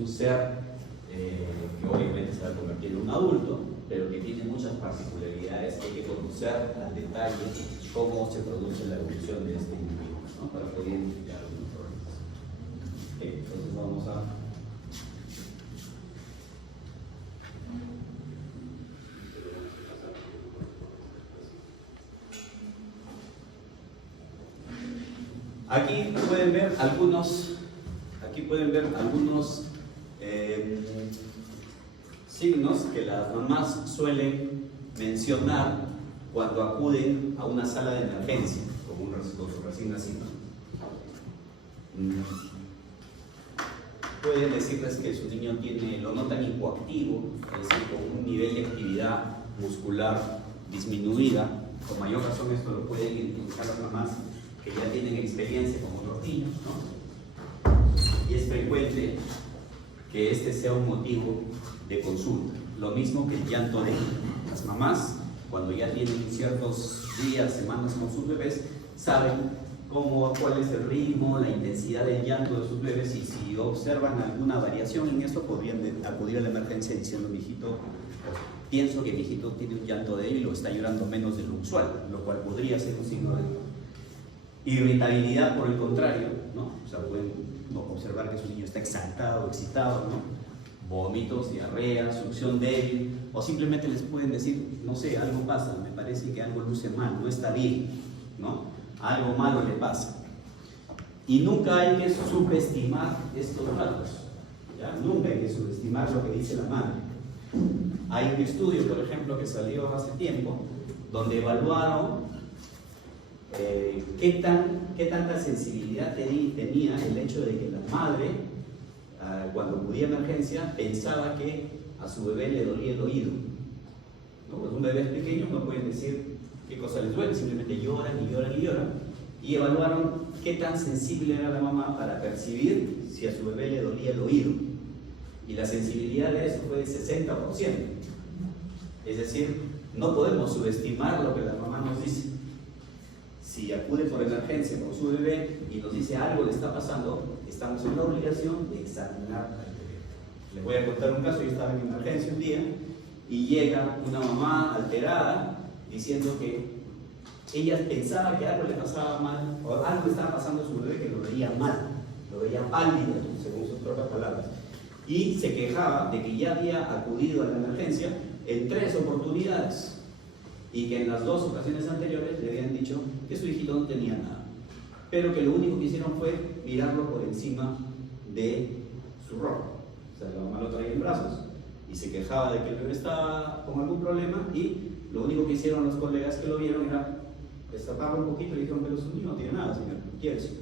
un ser que obviamente se va a convertir en un adulto, pero que tiene muchas particularidades que hay que conocer al detalle cómo se produce la evolución de este individuo, ¿no? Para poder identificar algunos problemas. Entonces vamos a... Aquí pueden ver algunos signos que las mamás suelen mencionar cuando acuden a una sala de emergencia con su recién nacido. Pueden decirles que su niño lo notan hipoactivo, es decir, con un nivel de actividad muscular disminuida. Con mayor razón esto lo pueden identificar las mamás que ya tienen experiencia con otros niños, ¿no? Y es frecuente que este sea un motivo de consulta. Lo mismo que el llanto de las mamás, cuando ya tienen ciertos días, semanas con sus bebés, saben cuál es el ritmo, la intensidad del llanto de sus bebés, y si observan alguna variación en esto, podrían acudir a la emergencia diciendo: mi hijito, pienso que mi hijito tiene un llanto débil y lo está llorando menos de lo usual, lo cual podría ser un signo de irritabilidad. Por el contrario, ¿no? O sea, pueden observar que su niño está exaltado, excitado, ¿no? Vómitos, diarrea, succión débil, o simplemente les pueden decir: no sé, algo pasa, me parece que algo luce mal, no está bien, ¿no? Algo malo le pasa. Y nunca hay que subestimar estos datos, ¿ya? Nunca hay que subestimar lo que dice la madre. Hay un estudio, por ejemplo, que salió hace tiempo, donde evaluaron qué tanta sensibilidad tenía el hecho de que la madre, cuando acudía a emergencia, pensaba que a su bebé le dolía el oído, ¿no? Pues un bebé pequeño no pueden decir qué cosa les duele, simplemente lloran y lloran y lloran. Y evaluaron qué tan sensible era la mamá para percibir si a su bebé le dolía el oído. Y la sensibilidad de eso fue de 60%. Es decir, no podemos subestimar lo que la mamá nos dice. Si acude por emergencia con su bebé y nos dice algo le está pasando, estamos en la obligación de examinar al bebé. Les voy a contar un caso. Yo estaba en emergencia un día y llega una mamá alterada diciendo que ella pensaba que algo le pasaba mal, o algo estaba pasando a su bebé, que lo veía mal, lo veía pálido, según sus propias palabras. Y se quejaba de que ya había acudido a la emergencia en 3 oportunidades y que en las 2 ocasiones anteriores le habían dicho que su hijito no tenía nada, pero que lo único que hicieron fue mirarlo por encima de su ropa. O sea, la mamá lo traía en brazos y se quejaba de que el bebé estaba con algún problema, y lo único que hicieron los colegas que lo vieron era destaparlo un poquito y le dijeron: pero su niño no tiene nada, señor, ¿quieres?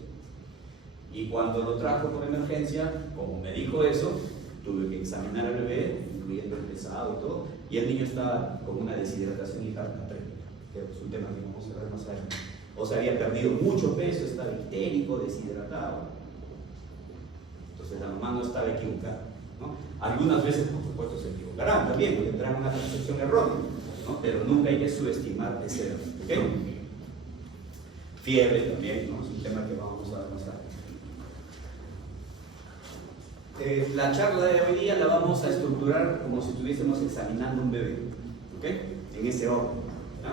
Y cuando lo trajo por emergencia, como me dijo eso, tuve que examinar al bebé, incluyendo el pesado y todo, y el niño estaba con una deshidratación hipercaprémica, que es un tema que vamos a ver más adelante. O sea, había perdido mucho peso, estaba histérico, deshidratado. Entonces la mamá no estaba equivocada, ¿no? Algunas veces, por supuesto, se equivocarán también, porque tendrán una percepción errónea, ¿no? Pero nunca hay que subestimar ese error, ¿ok? Fiebre también, ¿no? Es un tema que vamos a ver más adelante. La charla de hoy día la vamos a estructurar como si estuviésemos examinando un bebé, ¿ok? En ese orden, ¿no?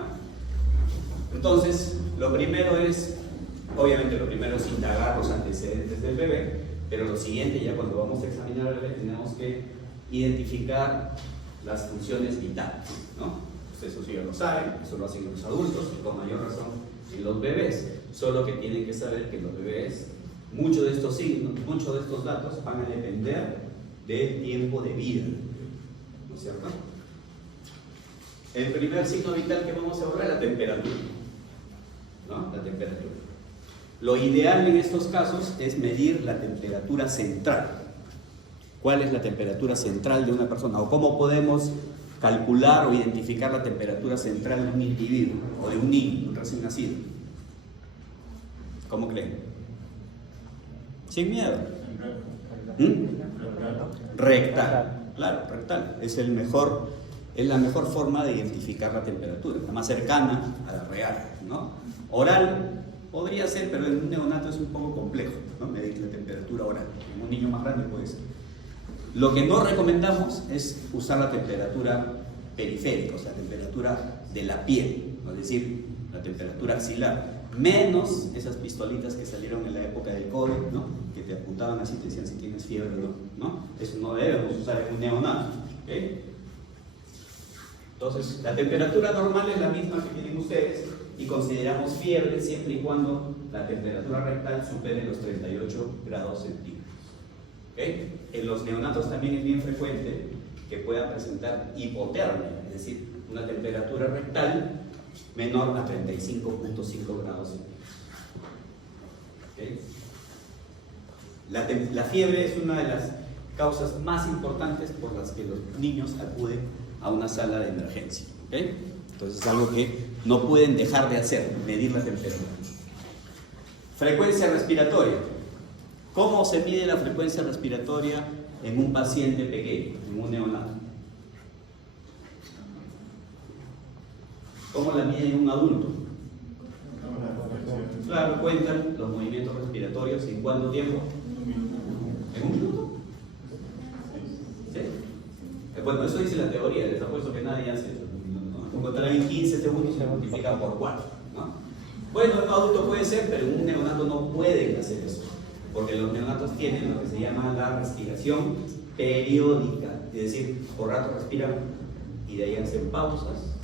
Entonces, obviamente lo primero es indagar los antecedentes del bebé, pero lo siguiente, ya cuando vamos a examinar al bebé, tenemos que identificar las funciones vitales, ¿no? Pues eso sí ya lo saben, eso lo hacen los adultos, y con mayor razón en los bebés, solo que tienen que saber que los bebés, muchos de estos signos, muchos de estos datos van a depender del tiempo de vida, ¿no es cierto? El primer signo vital que vamos a evaluar es la temperatura, ¿no? La temperatura. Lo ideal en estos casos es medir la temperatura central. ¿Cuál es la temperatura central de una persona? ¿O cómo podemos calcular o identificar la temperatura central de un individuo o de un niño, un recién nacido? ¿Cómo creen? Sin miedo. Rectal. Claro, rectal. Es la mejor forma de identificar la temperatura, la más cercana a la real, ¿no? Oral podría ser, pero en un neonato es un poco complejo, ¿no? Medir la temperatura oral. En un niño más grande puede ser. Lo que no recomendamos es usar la temperatura periférica, o sea, la temperatura de la piel, ¿no? Es decir, la temperatura axilar, menos esas pistolitas que salieron en la época del COVID, ¿no? Que te apuntaban así, te decían si tienes fiebre o no. Eso no debemos usar en un neonato, ¿okay? Entonces, la temperatura normal es la misma que tienen ustedes y consideramos fiebre siempre y cuando la temperatura rectal supere los 38 grados centígrados. ¿Okay? En los neonatos también es bien frecuente que pueda presentar hipotermia, es decir, una temperatura rectal menor a 35.5 grados centígrados. ¿Okay? La fiebre es una de las causas más importantes por las que los niños acuden a una sala de emergencia. ¿Okay? Entonces es algo que no pueden dejar de hacer, medir la temperatura. Frecuencia respiratoria. ¿Cómo se mide la frecuencia respiratoria en un paciente pequeño, en un neonato? ¿Cómo la mide en un adulto? Claro, cuentan los movimientos respiratorios. ¿En cuánto tiempo? ¿En un minuto? ¿Sí? Bueno, eso dice la teoría. Les apuesto que nadie hace eso. Encontrar en 15 segundos se multiplica por 4, ¿no? Bueno, en un adulto puede ser, pero en un neonato no pueden hacer eso, porque los neonatos tienen lo que se llama la respiración periódica, es decir, por rato respiran y de ahí hacen pausas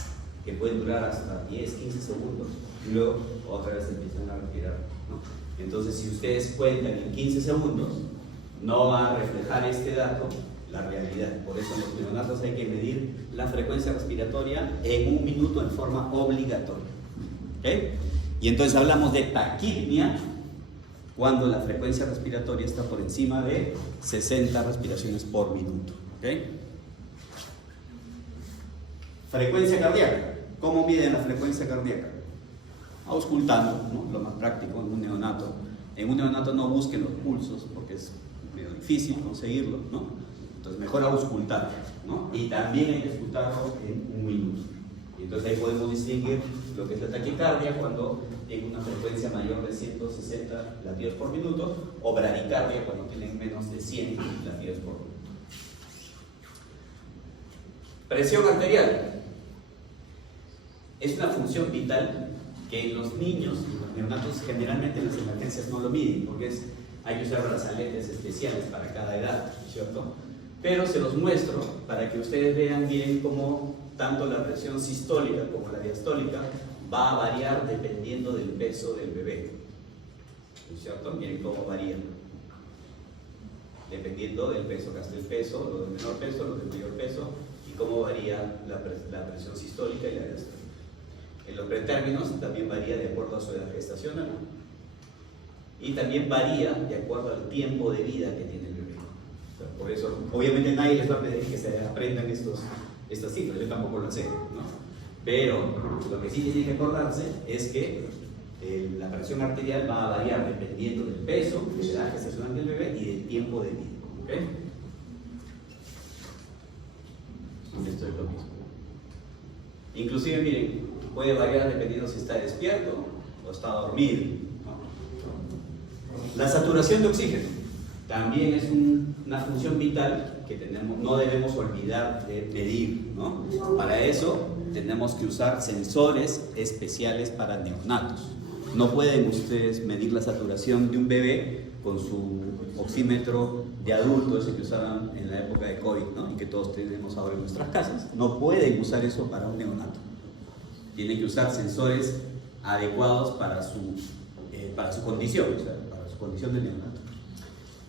que pueden durar hasta 10, 15 segundos y luego otra vez empiezan a respirar, ¿no? Entonces, si ustedes cuentan en 15 segundos, no va a reflejar este dato la realidad. Por eso en los neonatos hay que medir la frecuencia respiratoria en un minuto en forma obligatoria. ¿Okay? Y entonces hablamos de taquipnia cuando la frecuencia respiratoria está por encima de 60 respiraciones por minuto. ¿Okay? Frecuencia cardíaca. ¿Cómo miden la frecuencia cardíaca? Auscultando, ¿no? Lo más práctico en un neonato. En un neonato no busquen los pulsos porque es medio difícil conseguirlo, ¿no? Entonces mejor auscultar, ¿no? Y también hay que auscultarlo en un minuto. Y entonces ahí podemos distinguir lo que es la taquicardia cuando tiene una frecuencia mayor de 160 latidos por minuto, o bradicardia cuando tienen menos de 100 latidos por minuto. Presión arterial. Es una función vital que en los niños y los neonatos generalmente en las emergencias no lo miden, porque hay que usar brazaletes especiales para cada edad, ¿cierto? Pero se los muestro para que ustedes vean bien cómo tanto la presión sistólica como la diastólica va a variar dependiendo del peso del bebé, ¿cierto? Miren cómo varía dependiendo del peso, acá está el peso, los de menor peso, los de mayor peso, y cómo varía la presión sistólica y la diastólica. En los pretérminos también varía de acuerdo a su edad gestacional y también varía de acuerdo al tiempo de vida que tiene el bebé. Por eso, obviamente nadie les va a pedir que se aprendan estas cifras, yo tampoco lo sé, ¿no? Pero lo que sí tiene que acordarse es que la presión arterial va a variar dependiendo del peso, de la edad gestacional del bebé y del tiempo de vida. ¿Okay? Esto es lo mismo. Inclusive, miren, puede variar dependiendo si está despierto o está dormido, ¿no? La saturación de oxígeno también es una función vital que no debemos olvidar de medir, ¿no? Para eso tenemos que usar sensores especiales para neonatos. No pueden ustedes medir la saturación de un bebé con su oxímetro de adulto, ese que usaban en la época de COVID, ¿no? Y que todos tenemos ahora en nuestras casas. No pueden usar eso para un neonato. Tienen que usar sensores adecuados para su condición, o sea, para su condición de neonato.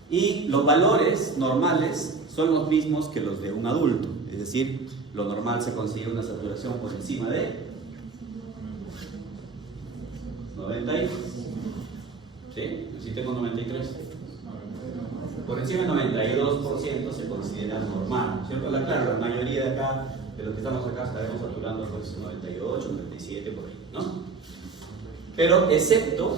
Y los valores normales son los mismos que los de un adulto, es decir, lo normal se consigue una saturación por encima de 90, ¿sí? Yo sí tengo 93. Por encima del 92% se considera normal, ¿cierto? Claro, la mayoría de acá, de los que estamos acá, estaremos saturando pues 98, 97 por ahí, ¿no? Pero excepto,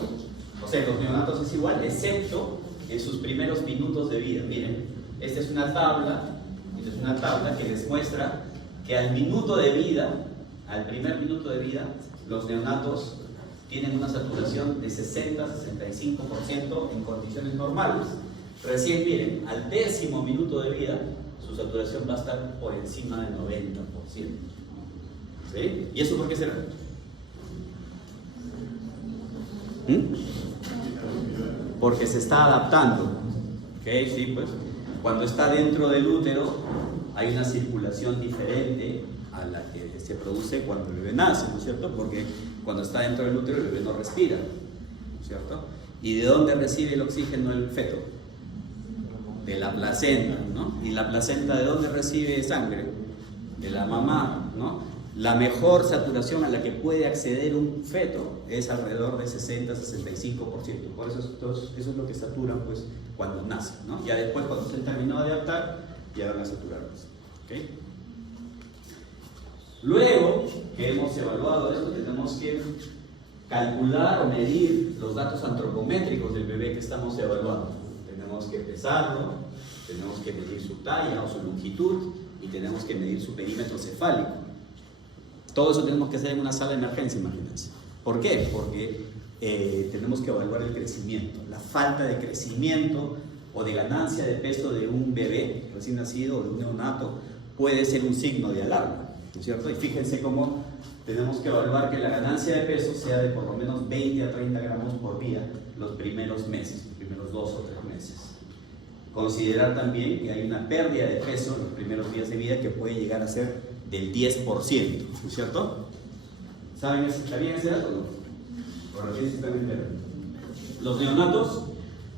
o sea, los neonatos es igual, excepto en sus primeros minutos de vida. Miren, esta es una tabla que les muestra que al minuto de vida, al primer minuto de vida, los neonatos tienen una saturación de 60-65% en condiciones normales, Recién, miren, al 10º minuto de vida, su saturación va a estar por encima del 90%. ¿Sí? ¿Y eso por qué será? Porque se está adaptando. ¿Ok? Sí, pues. Cuando está dentro del útero, hay una circulación diferente a la que se produce cuando el bebé nace, ¿no es cierto? Porque cuando está dentro del útero, el bebé no respira, ¿no es cierto? ¿Y de dónde recibe el oxígeno el feto? De la placenta, ¿no? ¿Y la placenta de dónde recibe sangre? De la mamá, ¿no? La mejor saturación a la que puede acceder un feto es alrededor de 60-65%. Por eso es lo que saturan, pues, cuando nace, ¿no? Ya después, cuando se han terminado de adaptar, ya van a saturar más. ¿Okay? Luego que hemos evaluado esto, tenemos que calcular o medir los datos antropométricos del bebé que estamos evaluando. Tenemos que pesarlo, tenemos que medir su talla o su longitud y tenemos que medir su perímetro cefálico. Todo eso tenemos que hacer en una sala de emergencia, imagínense. ¿Por qué? Porque tenemos que evaluar el crecimiento. La falta de crecimiento o de ganancia de peso de un bebé recién nacido o de un neonato puede ser un signo de alarma, ¿no es cierto? Y fíjense cómo tenemos que evaluar que la ganancia de peso sea de por lo menos 20 a 30 gramos por día los primeros meses, los primeros 2 o 3 meses. Considerar también que hay una pérdida de peso en los primeros días de vida que puede llegar a ser del 10%, ¿no es cierto? ¿Sabían ese dato o no? ¿O recién se están enterando? Los neonatos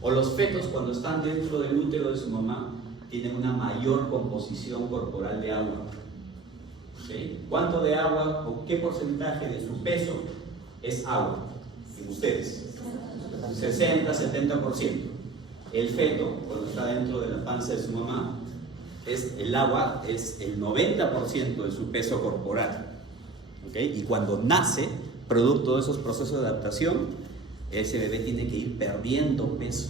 o los fetos, cuando están dentro del útero de su mamá, tienen una mayor composición corporal de agua. ¿Sí? ¿Cuánto de agua o qué porcentaje de su peso es agua en ustedes? 60-70%. El feto, cuando está dentro de la panza de su mamá, el agua es el 90% de su peso corporal. ¿Okay? Y cuando nace, producto de esos procesos de adaptación, ese bebé tiene que ir perdiendo peso.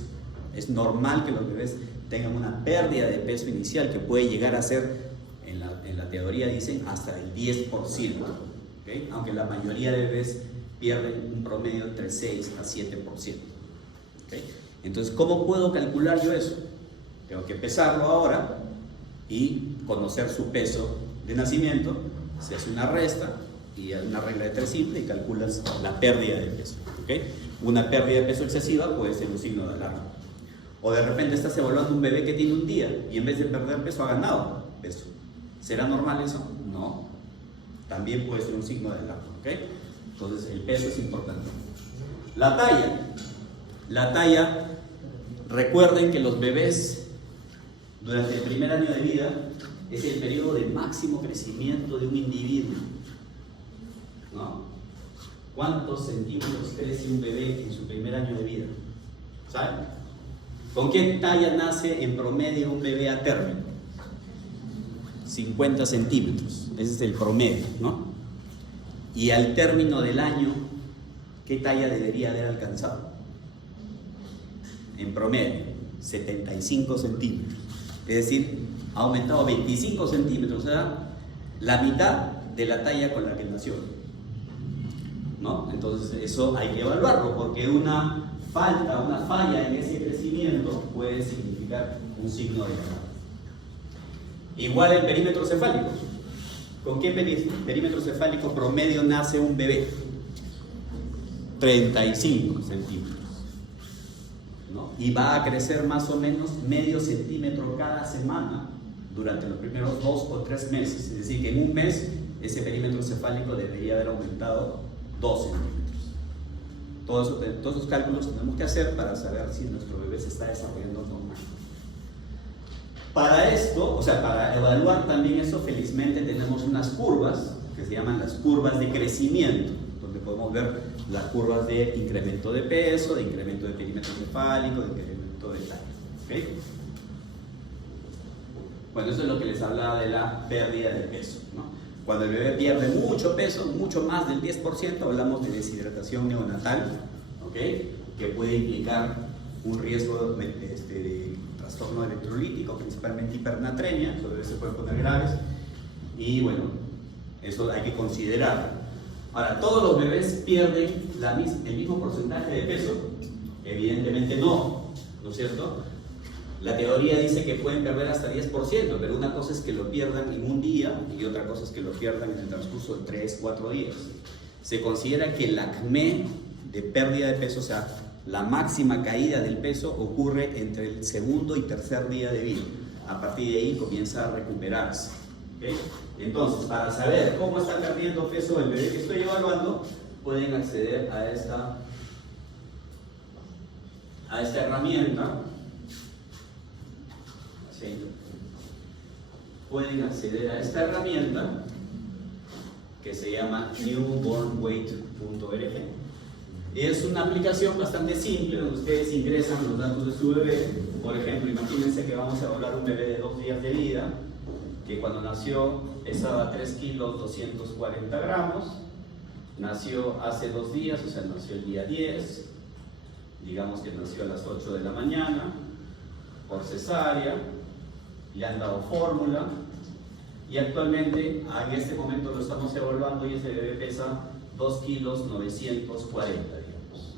Es normal que los bebés tengan una pérdida de peso inicial que puede llegar a ser, en la teoría dicen, hasta el 10%. ¿Okay? Aunque la mayoría de bebés pierden un promedio entre 6 a 7%. ¿Okay? Entonces, ¿cómo puedo calcular yo eso? Tengo que pesarlo ahora y conocer su peso de nacimiento. Se hace una resta y una regla de 3 simple y calculas la pérdida de peso. ¿Okay? Una pérdida de peso excesiva puede ser un signo de alarma. O de repente estás evaluando un bebé que tiene un día y en vez de perder peso ha ganado peso. ¿Será normal eso? No. También puede ser un signo de alarma. ¿Okay? Entonces el peso es importante. La talla. La talla, recuerden que los bebés durante el primer año de vida es el periodo de máximo crecimiento de un individuo, ¿no? ¿Cuántos centímetros crece un bebé en su primer año de vida? ¿Saben? ¿Con qué talla nace en promedio un bebé a término? 50 centímetros, ese es el promedio, ¿no? Y al término del año, ¿qué talla debería haber alcanzado? En promedio, 75 centímetros. Es decir, ha aumentado 25 centímetros, o sea, la mitad de la talla con la que nació, ¿no? Entonces eso hay que evaluarlo, porque una falla en ese crecimiento puede significar un signo de alarma. Igual el perímetro cefálico. ¿Con qué perímetro cefálico promedio nace un bebé? 35 centímetros. ¿No? Y va a crecer más o menos medio centímetro cada semana durante los primeros 2 o 3 meses. Es decir, que en un mes ese perímetro cefálico debería haber aumentado 2 centímetros. Todos esos cálculos tenemos que hacer para saber si nuestro bebé se está desarrollando normal. Para esto, o sea, para evaluar también eso, felizmente tenemos unas curvas que se llaman las curvas de crecimiento, donde podemos ver las curvas de incremento de peso, de incremento de perímetro cefálico, de incremento de talla. ¿Okay? Bueno, eso es lo que les hablaba de la pérdida de peso, ¿no? Cuando el bebé pierde mucho peso, mucho más del 10%, hablamos de deshidratación neonatal, ¿okay? Que puede implicar un riesgo de trastorno electrolítico, principalmente hipernatremia, eso se puede poner graves, y bueno, eso hay que considerarlo. Ahora, ¿todos los bebés pierden el mismo porcentaje de peso? Evidentemente no, ¿no es cierto? La teoría dice que pueden perder hasta 10%, pero una cosa es que lo pierdan en un día y otra cosa es que lo pierdan en el transcurso de 3, 4 días. Se considera que el acné de pérdida de peso, o sea, la máxima caída del peso, ocurre entre el segundo y tercer día de vida. A partir de ahí comienza a recuperarse. ¿Okay? Entonces, para saber cómo está perdiendo peso el bebé que estoy evaluando, pueden acceder a esta herramienta. ¿Sí? Pueden acceder a esta herramienta que se llama newbornweight.org. Es una aplicación bastante simple donde ustedes ingresan los datos de su bebé. Por ejemplo, imagínense que vamos a evaluar un bebé de 2 días de vida, que cuando nació pesaba 3 kilos 240 gramos, nació hace 2 días, o sea, nació el día 10, digamos que nació a las 8 de la mañana, por cesárea, le han dado fórmula, y actualmente, en este momento lo estamos evaluando y ese bebé pesa 2 kilos 940, digamos.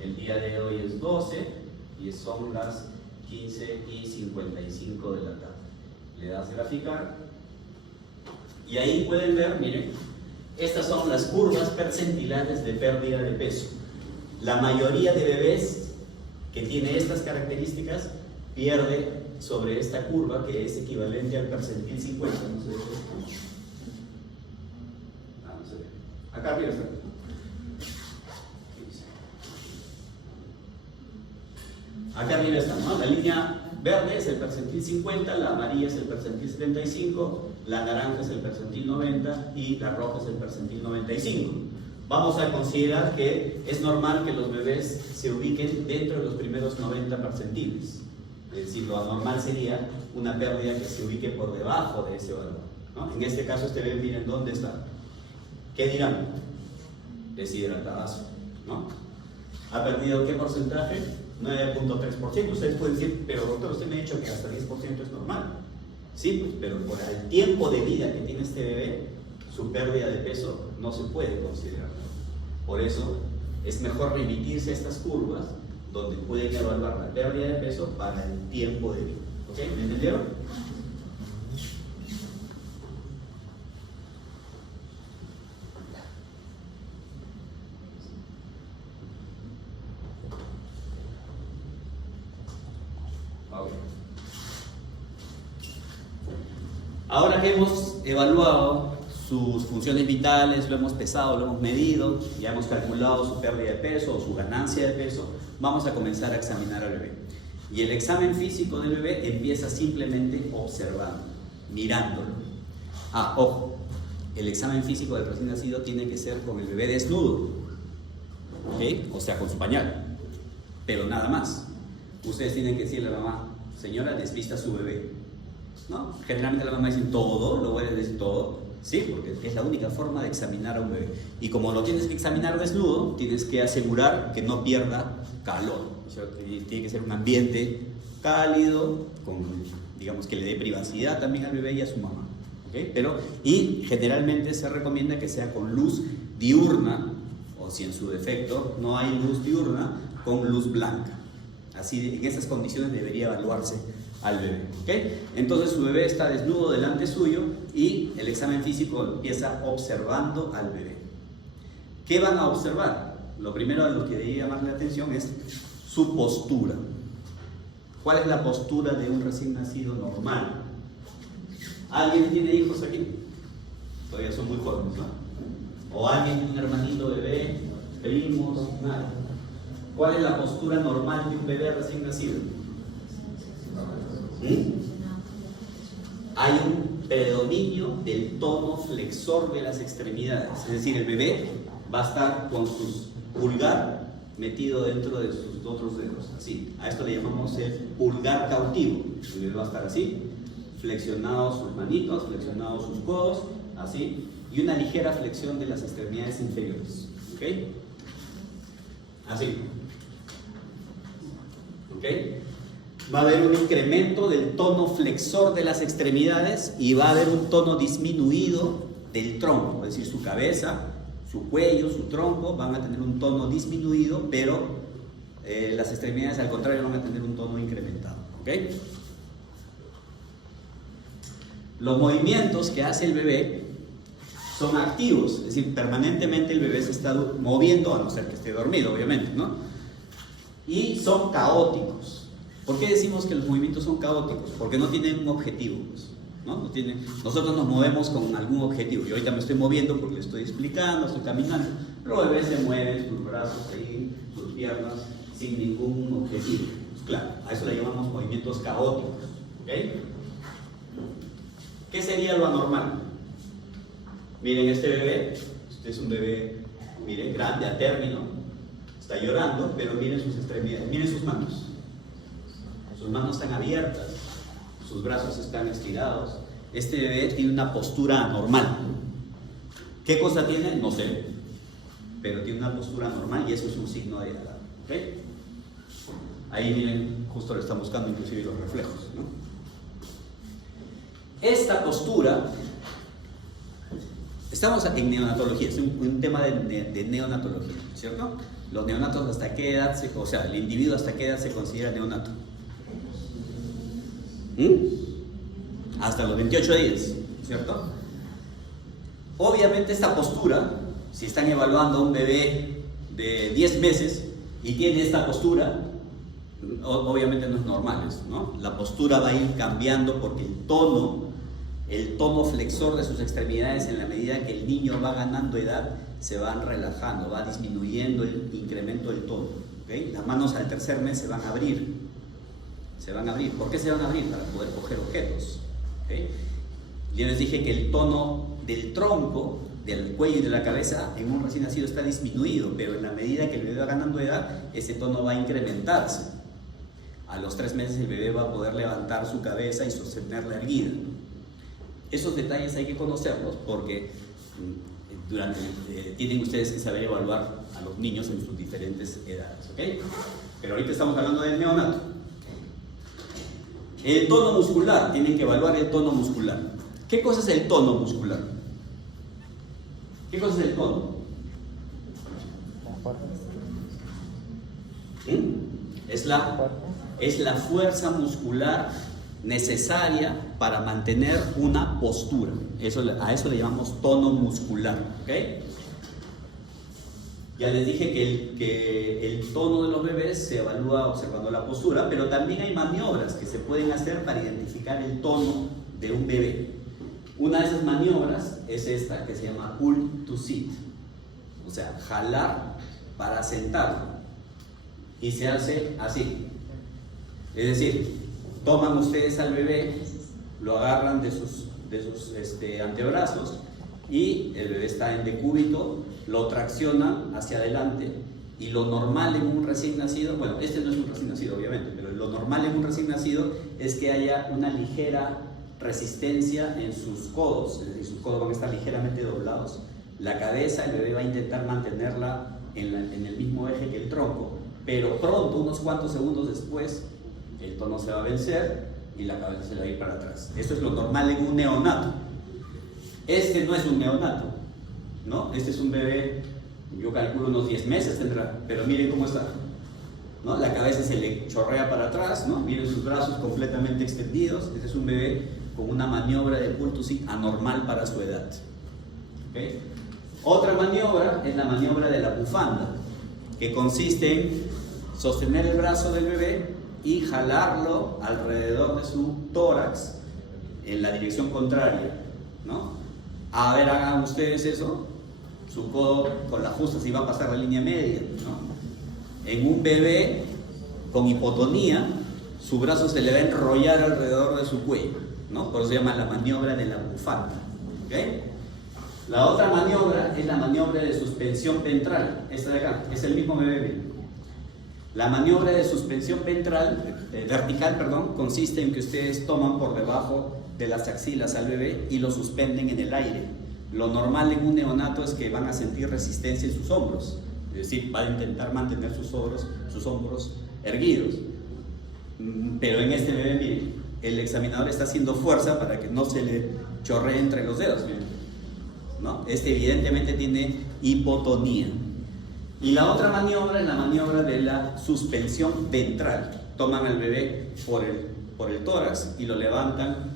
El día de hoy es 12 y son las 15:55 de la tarde. Le das graficar y ahí pueden ver, miren, estas son las curvas percentilares de pérdida de peso. La mayoría de bebés que tiene estas características pierde sobre esta curva, que es equivalente al percentil 50. No se ve. No se ve. Acá arriba está. Acá arriba está, ¿no? La línea verde es el percentil 50, la amarilla es el percentil 75, la naranja es el percentil 90 y la roja es el percentil 95. Vamos a considerar que es normal que los bebés se ubiquen dentro de los primeros 90 percentiles. Es decir, lo anormal sería una pérdida que se ubique por debajo de ese valor, ¿no? En este caso, ustedes miren dónde está. ¿Qué dirán? Deshidratadazo, ¿no? ¿Ha perdido qué porcentaje? 9.3%. Ustedes pueden decir, pero doctor, usted me ha dicho que hasta 10% es normal. Sí, pues, pero por el tiempo de vida que tiene este bebé, su pérdida de peso no se puede considerar. Por eso es mejor remitirse a estas curvas donde pueden evaluar la pérdida de peso para el tiempo de vida. ¿Ok? ¿Me entendieron? Okay. Ahora que hemos evaluado sus funciones vitales, lo hemos pesado, lo hemos medido, ya hemos calculado su pérdida de peso o su ganancia de peso, vamos a comenzar a examinar al bebé. Y el examen físico del bebé empieza simplemente observando, mirándolo. Ojo, el examen físico del recién nacido tiene que ser con el bebé desnudo, ¿ok? O sea, con su pañal, pero nada más. Ustedes tienen que decirle a la mamá, señora, desvista a su bebé, ¿no? Generalmente la mamá dice todo, lo voy a decir todo. Sí, porque es la única forma de examinar a un bebé. Y como lo tienes que examinar desnudo, tienes que asegurar que no pierda calor. O sea, tiene que ser un ambiente cálido, digamos que le dé privacidad también al bebé y a su mamá. ¿Okay? Y generalmente se recomienda que sea con luz diurna, o si en su defecto no hay luz diurna, con luz blanca. Así, en esas condiciones debería evaluarse al bebé. ¿Okay? Entonces su bebé está desnudo delante suyo y el examen físico empieza observando al bebé. ¿Qué van a observar? Lo primero a lo que debe llamarle la atención es su postura. ¿Cuál es la postura de un recién nacido normal? ¿Alguien tiene hijos aquí? Todavía son muy jóvenes, ¿no? ¿O alguien tiene un hermanito bebé, primos, nada? ¿Cuál es la postura normal de un bebé recién nacido? Hay un predominio del tono flexor de las extremidades, es decir, el bebé va a estar con su pulgar metido dentro de sus otros dedos, así. A esto le llamamos el pulgar cautivo. El bebé va a estar así, flexionados sus manitos, flexionados sus codos, así, y una ligera flexión de las extremidades inferiores, ¿ok? Así, ¿ok? Va a haber un incremento del tono flexor de las extremidades y va a haber un tono disminuido del tronco, es decir, su cabeza, su cuello, su tronco van a tener un tono disminuido, pero las extremidades al contrario van a tener un tono incrementado. ¿Ok? Los movimientos que hace el bebé son activos, es decir, permanentemente el bebé se está moviendo, a no ser que esté dormido, obviamente, ¿no? Y son caóticos. ¿Por qué decimos que los movimientos son caóticos? Porque no tienen un objetivo, ¿no? Nosotros nos movemos con algún objetivo. Yo ahorita me estoy moviendo porque le estoy explicando, estoy caminando, pero el bebé se mueve, sus brazos ahí, sus piernas, sin ningún objetivo. Pues claro, a eso le llamamos movimientos caóticos. ¿Ok? ¿Qué sería lo anormal? Miren, este bebé, este es un bebé, miren, grande, a término, está llorando, pero miren sus extremidades, miren sus manos. Sus manos están abiertas, sus brazos están estirados. Este bebé tiene una postura anormal. ¿Qué cosa tiene? No sé, pero tiene una postura anormal y eso es un signo de edad. ¿Okay? Ahí miren, justo le están buscando inclusive los reflejos, ¿no? Esta postura, estamos en neonatología, es un tema de neonatología, ¿cierto? Los neonatos, ¿hasta qué edad o sea, el individuo hasta qué edad se considera neonato? Hasta los 28 días, ¿cierto? Obviamente esta postura, si están evaluando a un bebé de 10 meses y tiene esta postura, obviamente no es normal eso, ¿no? La postura va a ir cambiando porque el tono flexor de sus extremidades, en la medida que el niño va ganando edad, se van relajando, va disminuyendo el incremento del tono. ¿Okay? Las manos al tercer mes se van a abrir. Se van a abrir. ¿Por qué se van a abrir? Para poder coger objetos. ¿Okay? Yo les dije que el tono del tronco, del cuello y de la cabeza en un recién nacido está disminuido, pero en la medida que el bebé va ganando edad, ese tono va a incrementarse. A los 3 meses el bebé va a poder levantar su cabeza y sostenerla erguida. Esos detalles hay que conocerlos porque tienen ustedes que saber evaluar a los niños en sus diferentes edades. ¿Okay? Pero ahorita estamos hablando del neonato. El tono muscular, tienen que evaluar el tono muscular. ¿Qué cosa es el tono muscular? ¿Qué cosa es el tono? Es la fuerza muscular necesaria para mantener una postura. A eso le llamamos tono muscular. ¿Okay? Ya les dije que el tono de los bebés se evalúa observando la postura, pero también hay maniobras que se pueden hacer para identificar el tono de un bebé. Una de esas maniobras es esta, que se llama pull to sit, o sea, jalar para sentarlo, y se hace así. Es decir, toman ustedes al bebé, lo agarran de sus antebrazos y el bebé está en decúbito, lo traccionan hacia adelante y lo normal en un recién nacido, bueno, este no es un recién nacido obviamente, pero lo normal en un recién nacido es que haya una ligera resistencia en sus codos, es decir, sus codos van a estar ligeramente doblados. La cabeza, el bebé va a intentar mantenerla en el mismo eje que el tronco, pero pronto, unos cuantos segundos después, el tono se va a vencer y la cabeza se le va a ir para atrás. Esto es lo normal en un neonato. Este no es un neonato, ¿no? Este es un bebé, yo calculo unos 10 meses tendrá, pero miren cómo está, ¿no? La cabeza se le chorrea para atrás, ¿no? Miren sus brazos completamente extendidos. Este es un bebé con una maniobra de pull to sit anormal para su edad. ¿Okay? Otra maniobra es la maniobra de la bufanda, que consiste en sostener el brazo del bebé y jalarlo alrededor de su tórax en la dirección contraria, ¿no? A ver, hagan ustedes eso. Su codo con la justa si va a pasar la línea media, ¿no? En un bebé con hipotonía, su brazo se le va a enrollar alrededor de su cuello, ¿no? Por eso se llama la maniobra de la bufanda. ¿Okay? La otra maniobra es la maniobra de suspensión ventral. Esta de acá, es el mismo bebé. La maniobra de suspensión vertical, consiste en que ustedes toman por debajo de las axilas al bebé y lo suspenden en el aire. Lo normal en un neonato es que van a sentir resistencia en sus hombros, es decir, va a intentar mantener sus hombros erguidos. Pero en este bebé, miren, el examinador está haciendo fuerza para que no se le chorree entre los dedos, miren, ¿no? Este evidentemente tiene hipotonía. Y la otra maniobra es la maniobra de la suspensión ventral. Toman al bebé por el tórax y lo levantan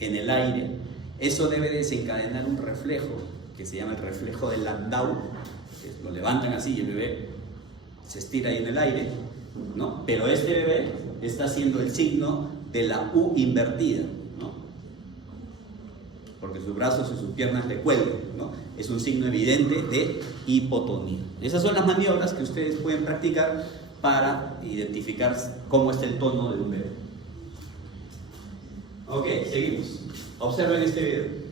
en el aire. Eso debe desencadenar un reflejo que se llama el reflejo de Landau, que lo levantan así y el bebé se estira ahí en el aire, ¿no? Pero este bebé está haciendo el signo de la U invertida, ¿no? Porque sus brazos y sus piernas le cuelgan, ¿no? Es un signo evidente de hipotonía. Esas son las maniobras que ustedes pueden practicar para identificar cómo está el tono de un bebé. Ok, seguimos. Observen este video.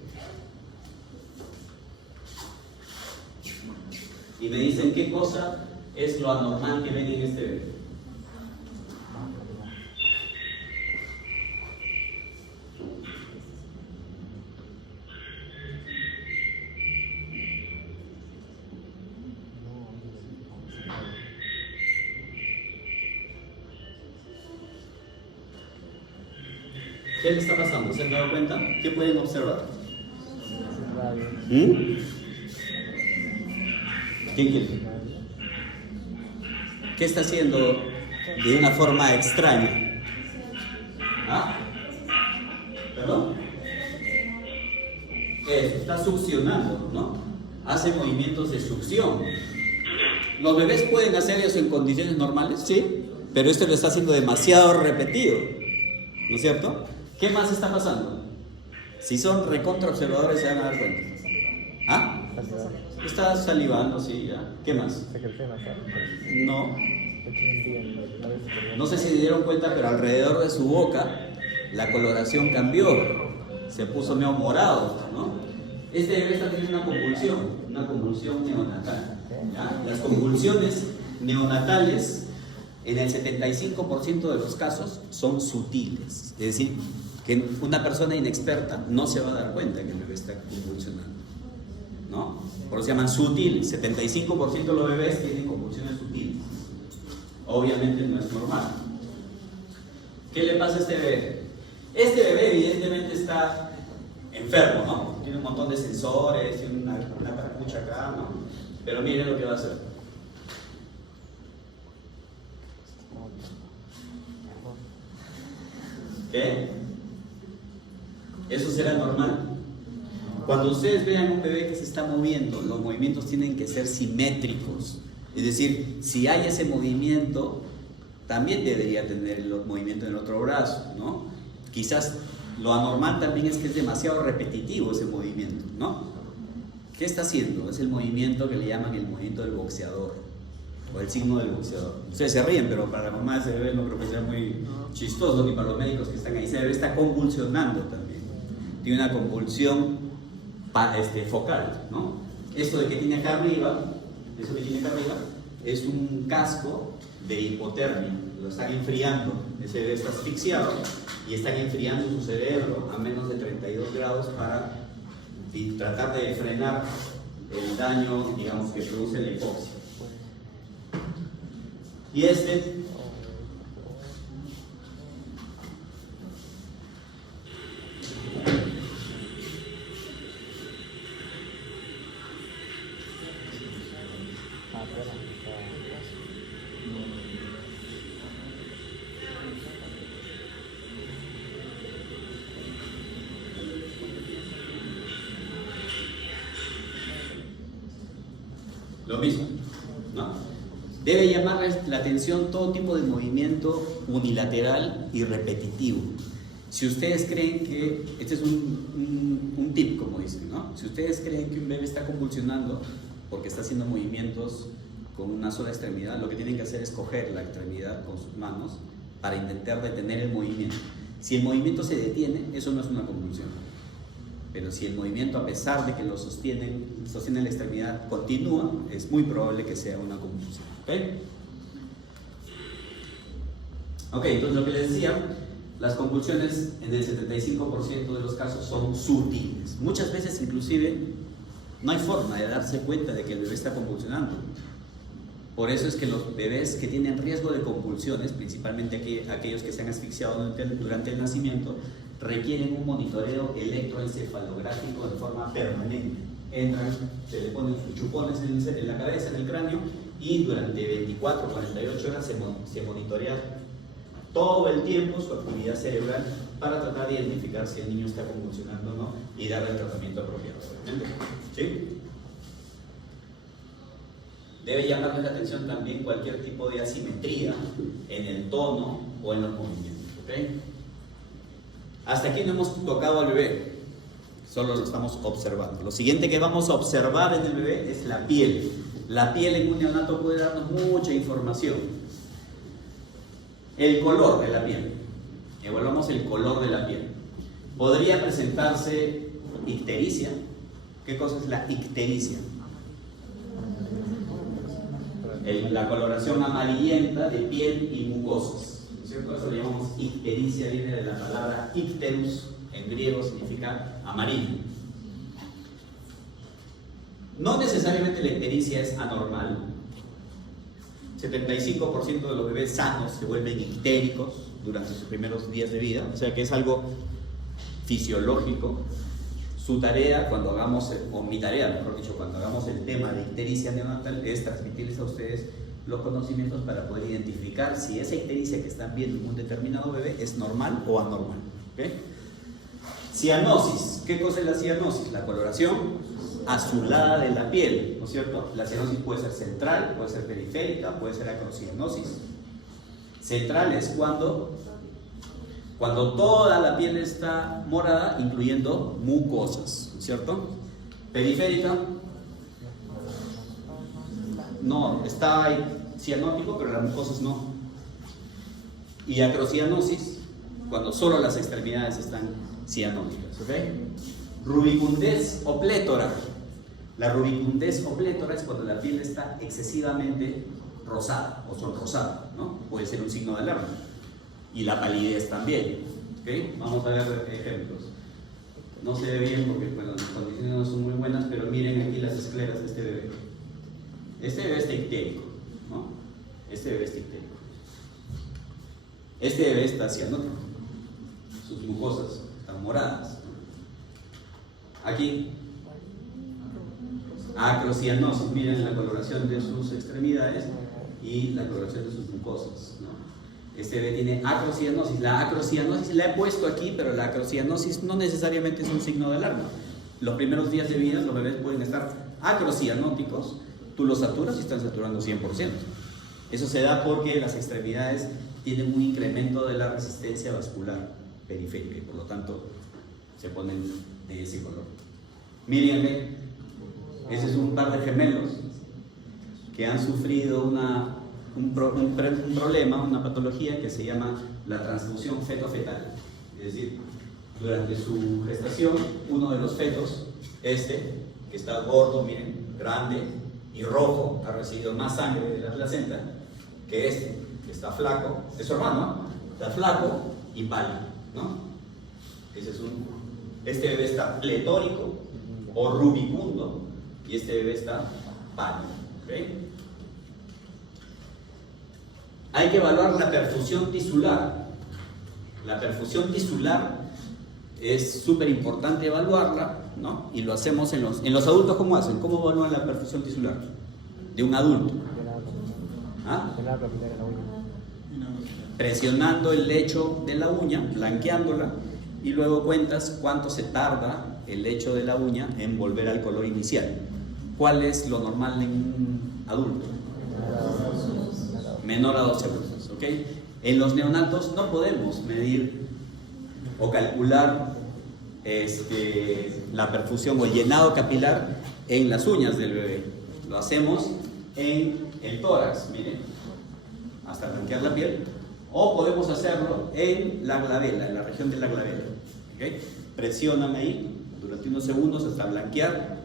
Y me dicen qué cosa es lo anormal que ven en este bebé. ¿Qué le está pasando? ¿Se han dado cuenta? ¿Qué pueden observar? ¿Quién quiere? ¿Qué está haciendo de una forma extraña? ¿Ah? ¿Perdón? Está succionando, ¿no? Hace movimientos de succión. ¿Los bebés pueden hacer eso en condiciones normales? Sí, pero esto lo está haciendo demasiado repetido, ¿no es cierto? ¿Qué más está pasando? Si son recontra observadores se van a dar cuenta. ¿Ah? Está salivando, sí, ya. ¿Qué más? No. No sé si se dieron cuenta, pero alrededor de su boca la coloración cambió. Se puso medio morado, ¿no? Este bebé está teniendo una convulsión neonatal, ¿ya? Las convulsiones neonatales en el 75% de los casos son sutiles. Es decir, que una persona inexperta no se va a dar cuenta que el bebé está convulsionando, ¿no? Por eso se llaman sutiles. 75% de los bebés tienen convulsiones sutiles. Obviamente no es normal. ¿Qué le pasa a este bebé? Este bebé evidentemente está enfermo, ¿no? Tiene un montón de sensores, tiene una carapucha acá, ¿no? Pero miren lo que va a hacer. ¿Qué? ¿Eso será normal? Cuando ustedes vean un bebé que se está moviendo, los movimientos tienen que ser simétricos. Es decir, si hay ese movimiento, también debería tener el movimiento en el otro brazo, ¿no? Quizás lo anormal también es que es demasiado repetitivo ese movimiento, ¿no? ¿Qué está haciendo? Es el movimiento que le llaman el movimiento del boxeador, o el signo del boxeador. Ustedes se ríen, pero para la mamá de ese bebé no creo que sea muy chistoso, ni para los médicos que están ahí. Ese bebé está convulsionando también. Tiene una convulsión focal, ¿no? Esto de que tiene acá arriba, eso que tiene acá arriba, es un casco de hipotermia. Lo están enfriando. Ese bebé está asfixiado y están enfriando su cerebro a menos de 32 grados para tratar de frenar el daño, digamos, que produce la hipoxia. Y lo mismo, ¿no? Debe llamarles la atención todo tipo de movimiento unilateral y repetitivo. Si ustedes creen que, este es un tip, como dicen, ¿no? Si ustedes creen que un bebé está convulsionando porque está haciendo movimientos con una sola extremidad, lo que tienen que hacer es coger la extremidad con sus manos para intentar detener el movimiento. Si el movimiento se detiene, eso no es una convulsión. Pero si el movimiento, a pesar de que lo sostiene la extremidad, continúa, es muy probable que sea una convulsión. ¿Ok? Entonces lo que les decía, las convulsiones en el 75% de los casos son sutiles. Muchas veces inclusive no hay forma de darse cuenta de que el bebé está convulsionando. Por eso es que los bebés que tienen riesgo de convulsiones, principalmente aquellos que se han asfixiado durante el nacimiento, requieren un monitoreo electroencefalográfico de forma permanente. Entran, se le ponen sus chupones en la cabeza, en el cráneo, y durante 24 o 48 horas se monitorea todo el tiempo su actividad cerebral para tratar de identificar si el niño está convulsionando o no y darle el tratamiento apropiado. ¿Sí? Debe llamarles la atención también cualquier tipo de asimetría en el tono o en los movimientos. ¿Okay? Hasta aquí no hemos tocado al bebé, solo lo estamos observando. Lo siguiente que vamos a observar en el bebé es la piel. La piel en un neonato puede darnos mucha información. El color de la piel. Evaluamos el color de la piel. Podría presentarse ictericia. ¿Qué cosa es la ictericia? La coloración amarillenta de piel y mucosas, ¿no es cierto? Eso lo llamamos ictericia, viene de la palabra icterus, en griego significa amarillo. No necesariamente la ictericia es anormal. 75% de los bebés sanos se vuelven ictéricos durante sus primeros días de vida, o sea que es algo fisiológico. Su tarea, cuando hagamos, o mi tarea, mejor dicho, cuando hagamos el tema de ictericia neonatal, es transmitirles a ustedes los conocimientos para poder identificar si esa ictericia que están viendo en un determinado bebé es normal o anormal. ¿Okay? Cianosis. ¿Qué cosa es la cianosis? La coloración azulada de la piel, ¿no es cierto? La cianosis puede ser central, puede ser periférica, puede ser acrocianosis. Central es cuando toda la piel está morada, incluyendo mucosas, ¿cierto? Periférica, no, está cianótico, pero las mucosas no. Y acrocianosis, cuando solo las extremidades están cianóticas, ¿ok? Rubicundez o plétora. La rubicundez o plétora es cuando la piel está excesivamente rosada o sonrosada, ¿no? Puede ser un signo de alarma. Y la palidez también. ¿Okay? Vamos a ver ejemplos. No se ve bien porque bueno, las condiciones no son muy buenas, pero miren aquí las escleras de este bebé. Este bebé está ictérico, ¿no? Este bebé está ictérico. Este bebé está cianótico. Sus mucosas están moradas, ¿no? Aquí, acrocianosis. Miren la coloración de sus extremidades y la coloración de sus mucosas, ¿no? Este bebé tiene acrocianosis. La acrocianosis la he puesto aquí, pero la acrocianosis no necesariamente es un signo de alarma. Los primeros días de vida los bebés pueden estar acrocianóticos, tú los saturas y están saturando 100%. Eso se da porque las extremidades tienen un incremento de la resistencia vascular periférica y por lo tanto se ponen de ese color. Mírenme, ese es un par de gemelos que han sufrido un problema, una patología que se llama la transfusión feto-fetal. Es decir, durante su gestación, uno de los fetos, que está gordo, miren, grande y rojo, ha recibido más sangre de la placenta que que está flaco, es su hermano, ¿no? Está flaco y pálido, ¿no? Este bebé está pletórico o rubicundo y este bebé está pálido. ¿Okay? Hay que evaluar la perfusión tisular. La perfusión tisular es súper importante evaluarla, ¿no? Y lo hacemos en los adultos. ¿Cómo hacen? ¿Cómo evalúan la perfusión tisular de un adulto? ¿Ah? Presionando el lecho de la uña, blanqueándola, y luego cuentas cuánto se tarda el lecho de la uña en volver al color inicial. ¿Cuál es lo normal en un adulto? Menor a 12 segundos, ¿ok? En los neonatos no podemos medir o calcular la perfusión o el llenado capilar en las uñas del bebé. Lo hacemos en el tórax, miren, hasta blanquear la piel, o podemos hacerlo en la glabela, en la región de la glabela. ¿Okay? Presionan ahí durante unos segundos hasta blanquear,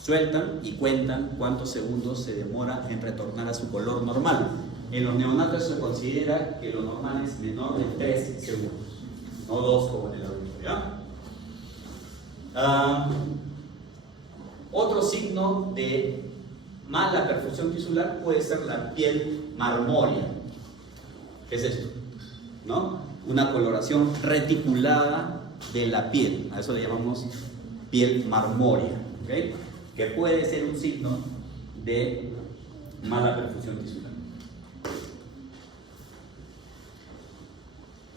sueltan y cuentan cuántos segundos se demora en retornar a su color normal. En los neonatos se considera que lo normal es menor de 3 segundos, no 2 como en el adulto, ¿ya? Otro signo de mala perfusión tisular puede ser la piel marmórea. ¿Qué es esto? ¿No? Una coloración reticulada de la piel, a eso le llamamos piel marmórea, ¿okay? Que puede ser un signo de mala perfusión tisular.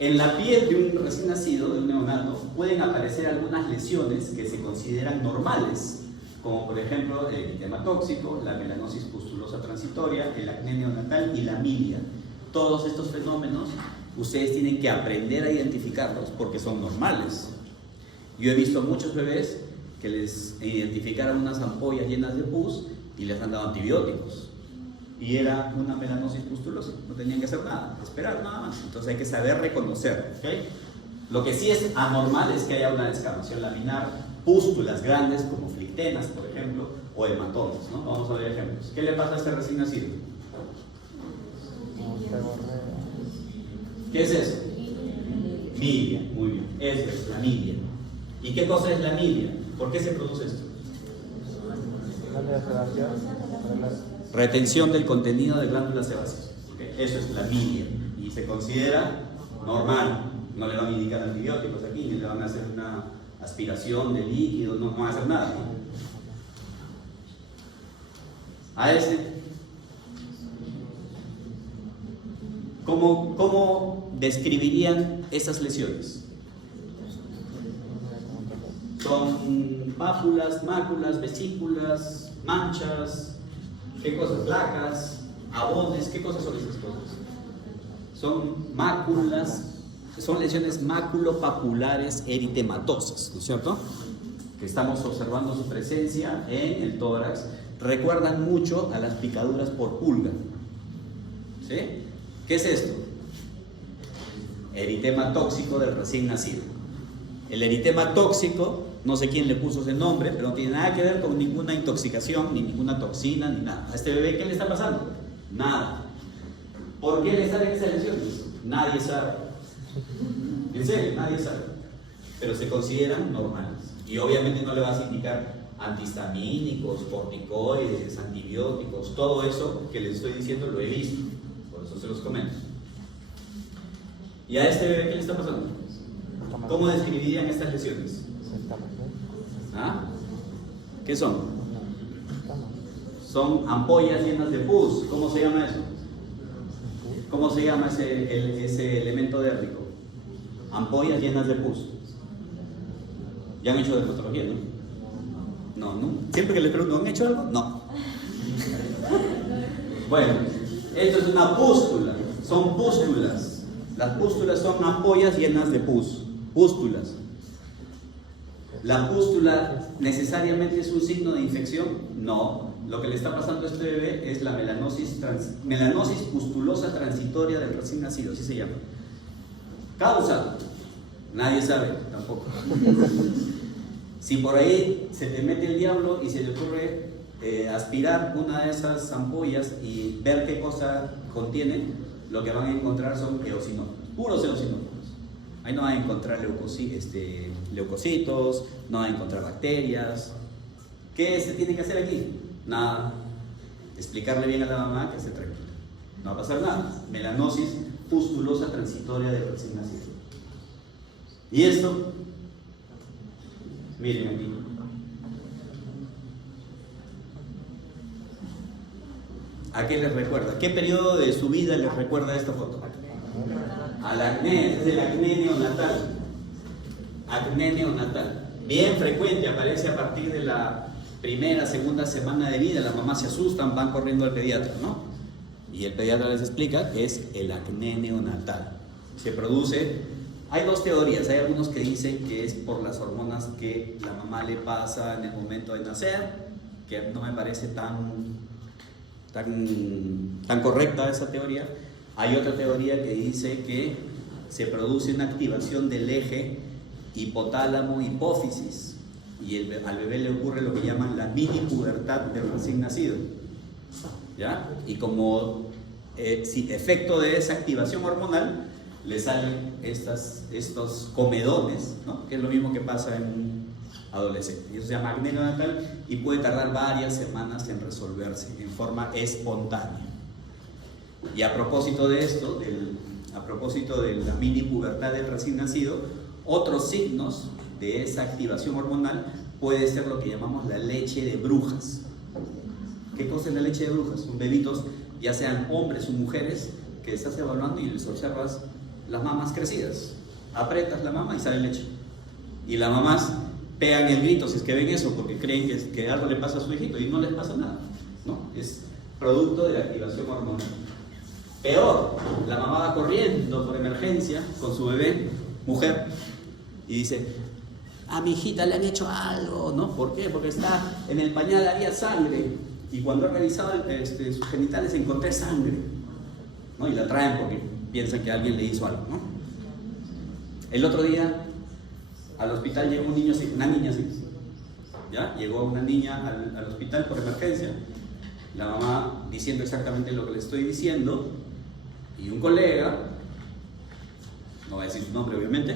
En la piel de un recién nacido, de un neonato, pueden aparecer algunas lesiones que se consideran normales, como por ejemplo el eritema tóxico, la melanosis pustulosa transitoria, el acné neonatal y la milia. Todos estos fenómenos ustedes tienen que aprender a identificarlos porque son normales. Yo he visto muchos bebés que les identificaron unas ampollas llenas de pus y les han dado antibióticos. Y era una melanosis pustulosa, no tenían que hacer nada, esperar nada más. Entonces hay que saber reconocer, ¿okay? Lo que sí es anormal es que haya una descamación laminar, pústulas grandes como flictenas, por ejemplo, o hematomas, ¿no? Vamos a ver ejemplos. ¿Qué le pasa a este recién nacido? ¿Qué es eso? Milia, muy bien. Eso es la milia. ¿Y qué cosa es la milia? ¿Por qué se produce esto? Retención del contenido de glándulas sebáceas. ¿Okay? Eso es la milia. Y se considera normal. No le van a indicar antibióticos aquí, ni le van a hacer una aspiración de líquido, no van a hacer nada. ¿No? A este, ¿cómo describirían esas lesiones? Son pápulas, máculas, vesículas, manchas, ¿qué cosas? Placas, abones, ¿qué cosas son esas cosas? Son máculas, son lesiones maculopapulares eritematosas, ¿no es cierto? Que estamos observando su presencia en el tórax. Recuerdan mucho a las picaduras por pulga. ¿Sí? ¿Qué es esto? Eritema tóxico del recién nacido. El eritema tóxico, no sé quién le puso ese nombre, pero no tiene nada que ver con ninguna intoxicación, ni ninguna toxina, ni nada. ¿A este bebé qué le está pasando? Nada. ¿Por qué le salen esas lesiones? Nadie sabe. En serio, nadie sabe. Pero se consideran normales. Y obviamente no le vas a indicar antihistamínicos, corticoides, antibióticos, todo eso que les estoy diciendo lo he visto. Por eso se los comento. ¿Y a este bebé qué le está pasando? ¿Cómo describirían estas lesiones? ¿Ah? ¿Qué son? Son ampollas llenas de pus. ¿Cómo se llama eso? ¿Cómo se llama ese elemento dérmico? Ampollas llenas de pus. ¿Ya han hecho dermatología, no? No. Siempre que les pregunto, ¿han hecho algo? No. Bueno, esto es una pústula. Son pústulas. Las pústulas son ampollas llenas de pus. Pústulas. ¿La pústula necesariamente es un signo de infección? No. Lo que le está pasando a este bebé es la melanosis pustulosa transitoria del recién nacido, así se llama. ¿Causa? Nadie sabe, tampoco. Si por ahí se te mete el diablo y se le ocurre aspirar una de esas ampollas y ver qué cosa contiene, lo que van a encontrar son eosinófilos, puros eosinófilos. Ahí no van a encontrar leucocitos, no van a encontrar bacterias. ¿Qué se tiene que hacer aquí? Nada. Explicarle bien a la mamá que esté tranquila. No va a pasar nada. Melanosis pustulosa transitoria del recién nacido. ¿Y esto? Miren aquí. ¿A qué les recuerda? ¿Qué periodo de su vida les recuerda esta foto? Al acné, es el acné neonatal. Acné neonatal. Bien frecuente, aparece a partir de la primera, segunda semana de vida. Las mamás se asustan, van corriendo al pediatra, ¿no? Y el pediatra les explica que es el acné neonatal. Se produce, hay dos teorías. Hay algunos que dicen que es por las hormonas que la mamá le pasa en el momento de nacer, que no me parece tan correcta esa teoría. Hay otra teoría que dice que se produce una activación del eje hipotálamo-hipófisis y al bebé le ocurre lo que llaman la mini pubertad del recién nacido, ¿ya? Y como efecto de esa activación hormonal le salen estos comedones, ¿no? Que es lo mismo que pasa en un adolescente. Y eso se llama acné neonatal y puede tardar varias semanas en resolverse en forma espontánea. Y a propósito de esto, a propósito de la mini pubertad del recién nacido, otros signos de esa activación hormonal puede ser lo que llamamos la leche de brujas. ¿Qué cosa es la leche de brujas? Son bebitos, ya sean hombres o mujeres, que estás evaluando y les observas las mamas crecidas. Apretas la mama y sale leche. Y las mamás pegan el grito si es que ven eso, porque creen que algo le pasa a su hijito y no les pasa nada, ¿no? Es producto de la activación hormonal. Peor, la mamá va corriendo por emergencia con su bebé, mujer, y dice: a mi hijita le han hecho algo, ¿no? ¿Por qué? Porque está en el pañal, había sangre, y cuando he revisado sus genitales encontré sangre, ¿no? Y la traen porque piensan que alguien le hizo algo, ¿no? El otro día al hospital llegó un niño, una niña así, ¿ya? Llegó una niña al hospital por emergencia, la mamá diciendo exactamente lo que le estoy diciendo, y un colega, no voy a decir su nombre obviamente,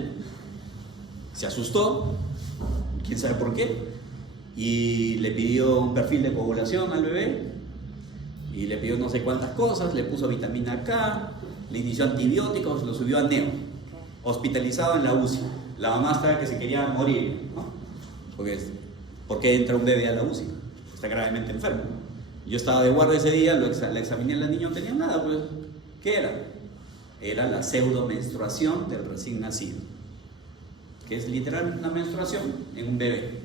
se asustó, quién sabe por qué, y le pidió un perfil de coagulación al bebé, y le pidió no sé cuántas cosas, le puso vitamina K, le inició antibióticos, lo subió a neo, hospitalizado en la UCI. La mamá estaba que se quería morir, ¿no? ¿Por qué entra un bebé a la UCI? Está gravemente enfermo. Yo estaba de guardia ese día, la examiné a la niña, no tenía nada, pues. ¿Qué era? Era la pseudomenstruación del recién nacido, que es literal una menstruación en un bebé.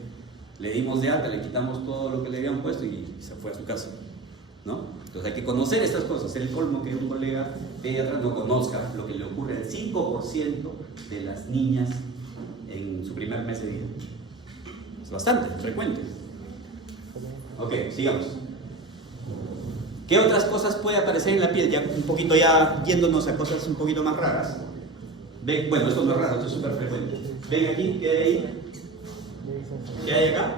Le dimos de alta, le quitamos todo lo que le habían puesto y se fue a su casa, ¿no? Entonces hay que conocer estas cosas. El colmo que un colega pediatra no conozca lo que le ocurre al 5% de las niñas en su primer mes de vida. Es bastante frecuente. Ok, sigamos. ¿Qué otras cosas puede aparecer en la piel? Ya un poquito ya yéndonos a cosas un poquito más raras. ¿Ven? Bueno, esto no es raro, esto es súper frecuente. ¿Ven aquí? ¿Qué hay ahí? ¿Qué hay acá?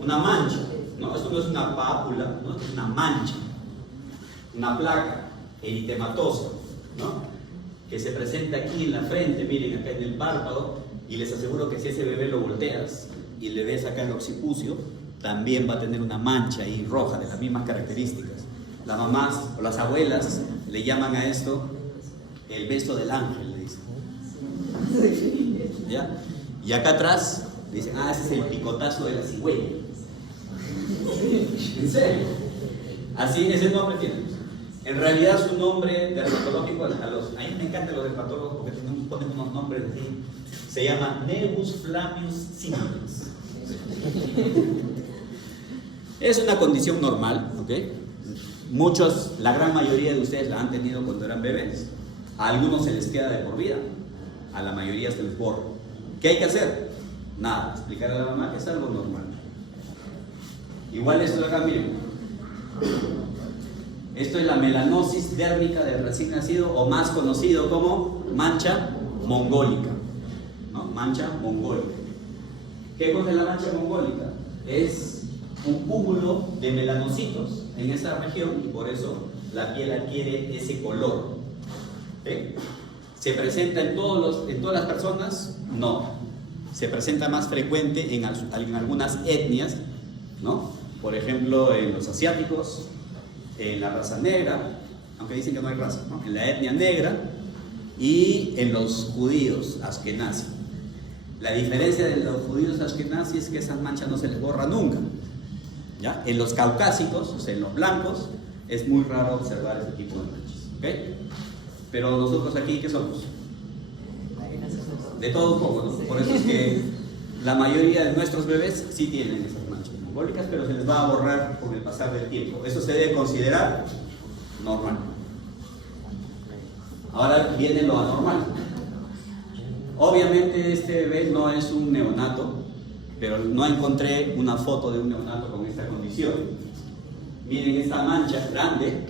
Una mancha. No, esto no es una pápula, ¿no? Es una mancha. Una placa eritematosa, ¿no? Que se presenta aquí en la frente, miren, acá en el párpado, y les aseguro que si ese bebé lo volteas y le ves acá el occipucio, también va a tener una mancha ahí roja de las mismas características. Las mamás o las abuelas le llaman a esto el beso del ángel, le dicen. ¿Ya? Y acá atrás le dicen: ese es el picotazo de la cigüeña. ¿En serio? Así, ese nombre tiene. En realidad su nombre dermatológico, a mí me encantan los dermatólogos porque ponen unos nombres así. Se llama Nevus Flammeus Simplex. Es una condición normal, ¿ok? Muchos, la gran mayoría de ustedes la han tenido cuando eran bebés. A algunos se les queda de por vida, a la mayoría se les borra. ¿Qué hay que hacer? Nada, explicar a la mamá que es algo normal. Igual esto de acá, miren. Esto es la melanosis dérmica del recién nacido, o más conocido como mancha mongólica, ¿no? Mancha mongólica. ¿Qué cosa es la mancha mongólica? Es un cúmulo de melanocitos en esa región y por eso la piel adquiere ese color. ¿Sí? ¿Se presenta en todas las personas? No. Se presenta más frecuente en algunas etnias, ¿no? Por ejemplo, en los asiáticos, en la raza negra, aunque dicen que no hay raza, ¿no? En la etnia negra y en los judíos askenazí. La diferencia de los judíos askenazí es que esas manchas no se les borra nunca, ¿ya? En los caucásicos, o sea, en los blancos, es muy raro observar ese tipo de manchas, ¿ok? Pero nosotros aquí, ¿qué somos? De todo un poco, ¿no? Por eso es que la mayoría de nuestros bebés sí tienen esas manchas mongólicas, pero se les va a borrar con el pasar del tiempo. Eso se debe considerar normal. Ahora viene lo anormal. Obviamente este bebé no es un neonato, pero no encontré una foto de un neonato con esta condición. Miren esta mancha grande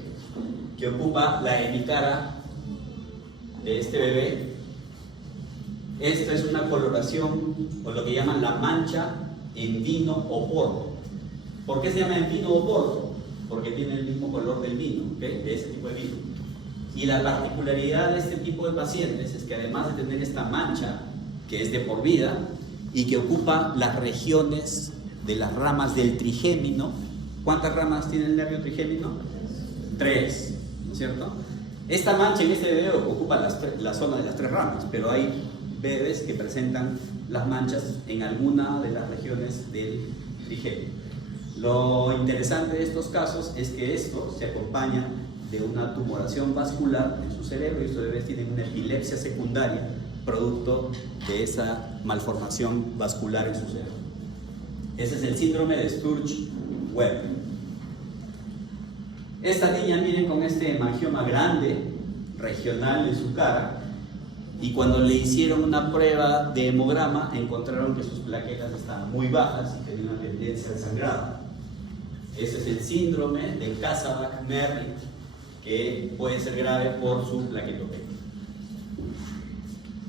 que ocupa la hemicara de este bebé. Esta es una coloración, o lo que llaman la mancha en vino o porro. ¿Por qué se llama en vino o porro? Porque tiene el mismo color del vino, ¿okay? De ese tipo de vino. Y la particularidad de este tipo de pacientes es que además de tener esta mancha, que es de por vida, y que ocupa las regiones de las ramas del trigémino. ¿Cuántas ramas tiene el nervio trigémino? 3, ¿no es cierto? Esta mancha en este bebé ocupa la zona de las 3 ramas, pero hay bebés que presentan las manchas en alguna de las regiones del trigémino. Lo interesante de estos casos es que esto se acompaña de una tumoración vascular en su cerebro y estos bebés tienen una epilepsia secundaria producto de esa malformación vascular en su cerebro. Ese es el síndrome de Sturge-Weber. Esta niña, miren, con este hemangioma grande, regional en su cara, y cuando le hicieron una prueba de hemograma, encontraron que sus plaquetas estaban muy bajas y tenían una tendencia al sangrado. Ese es el síndrome de Kasabach-Merritt, que puede ser grave por su plaquetopenia.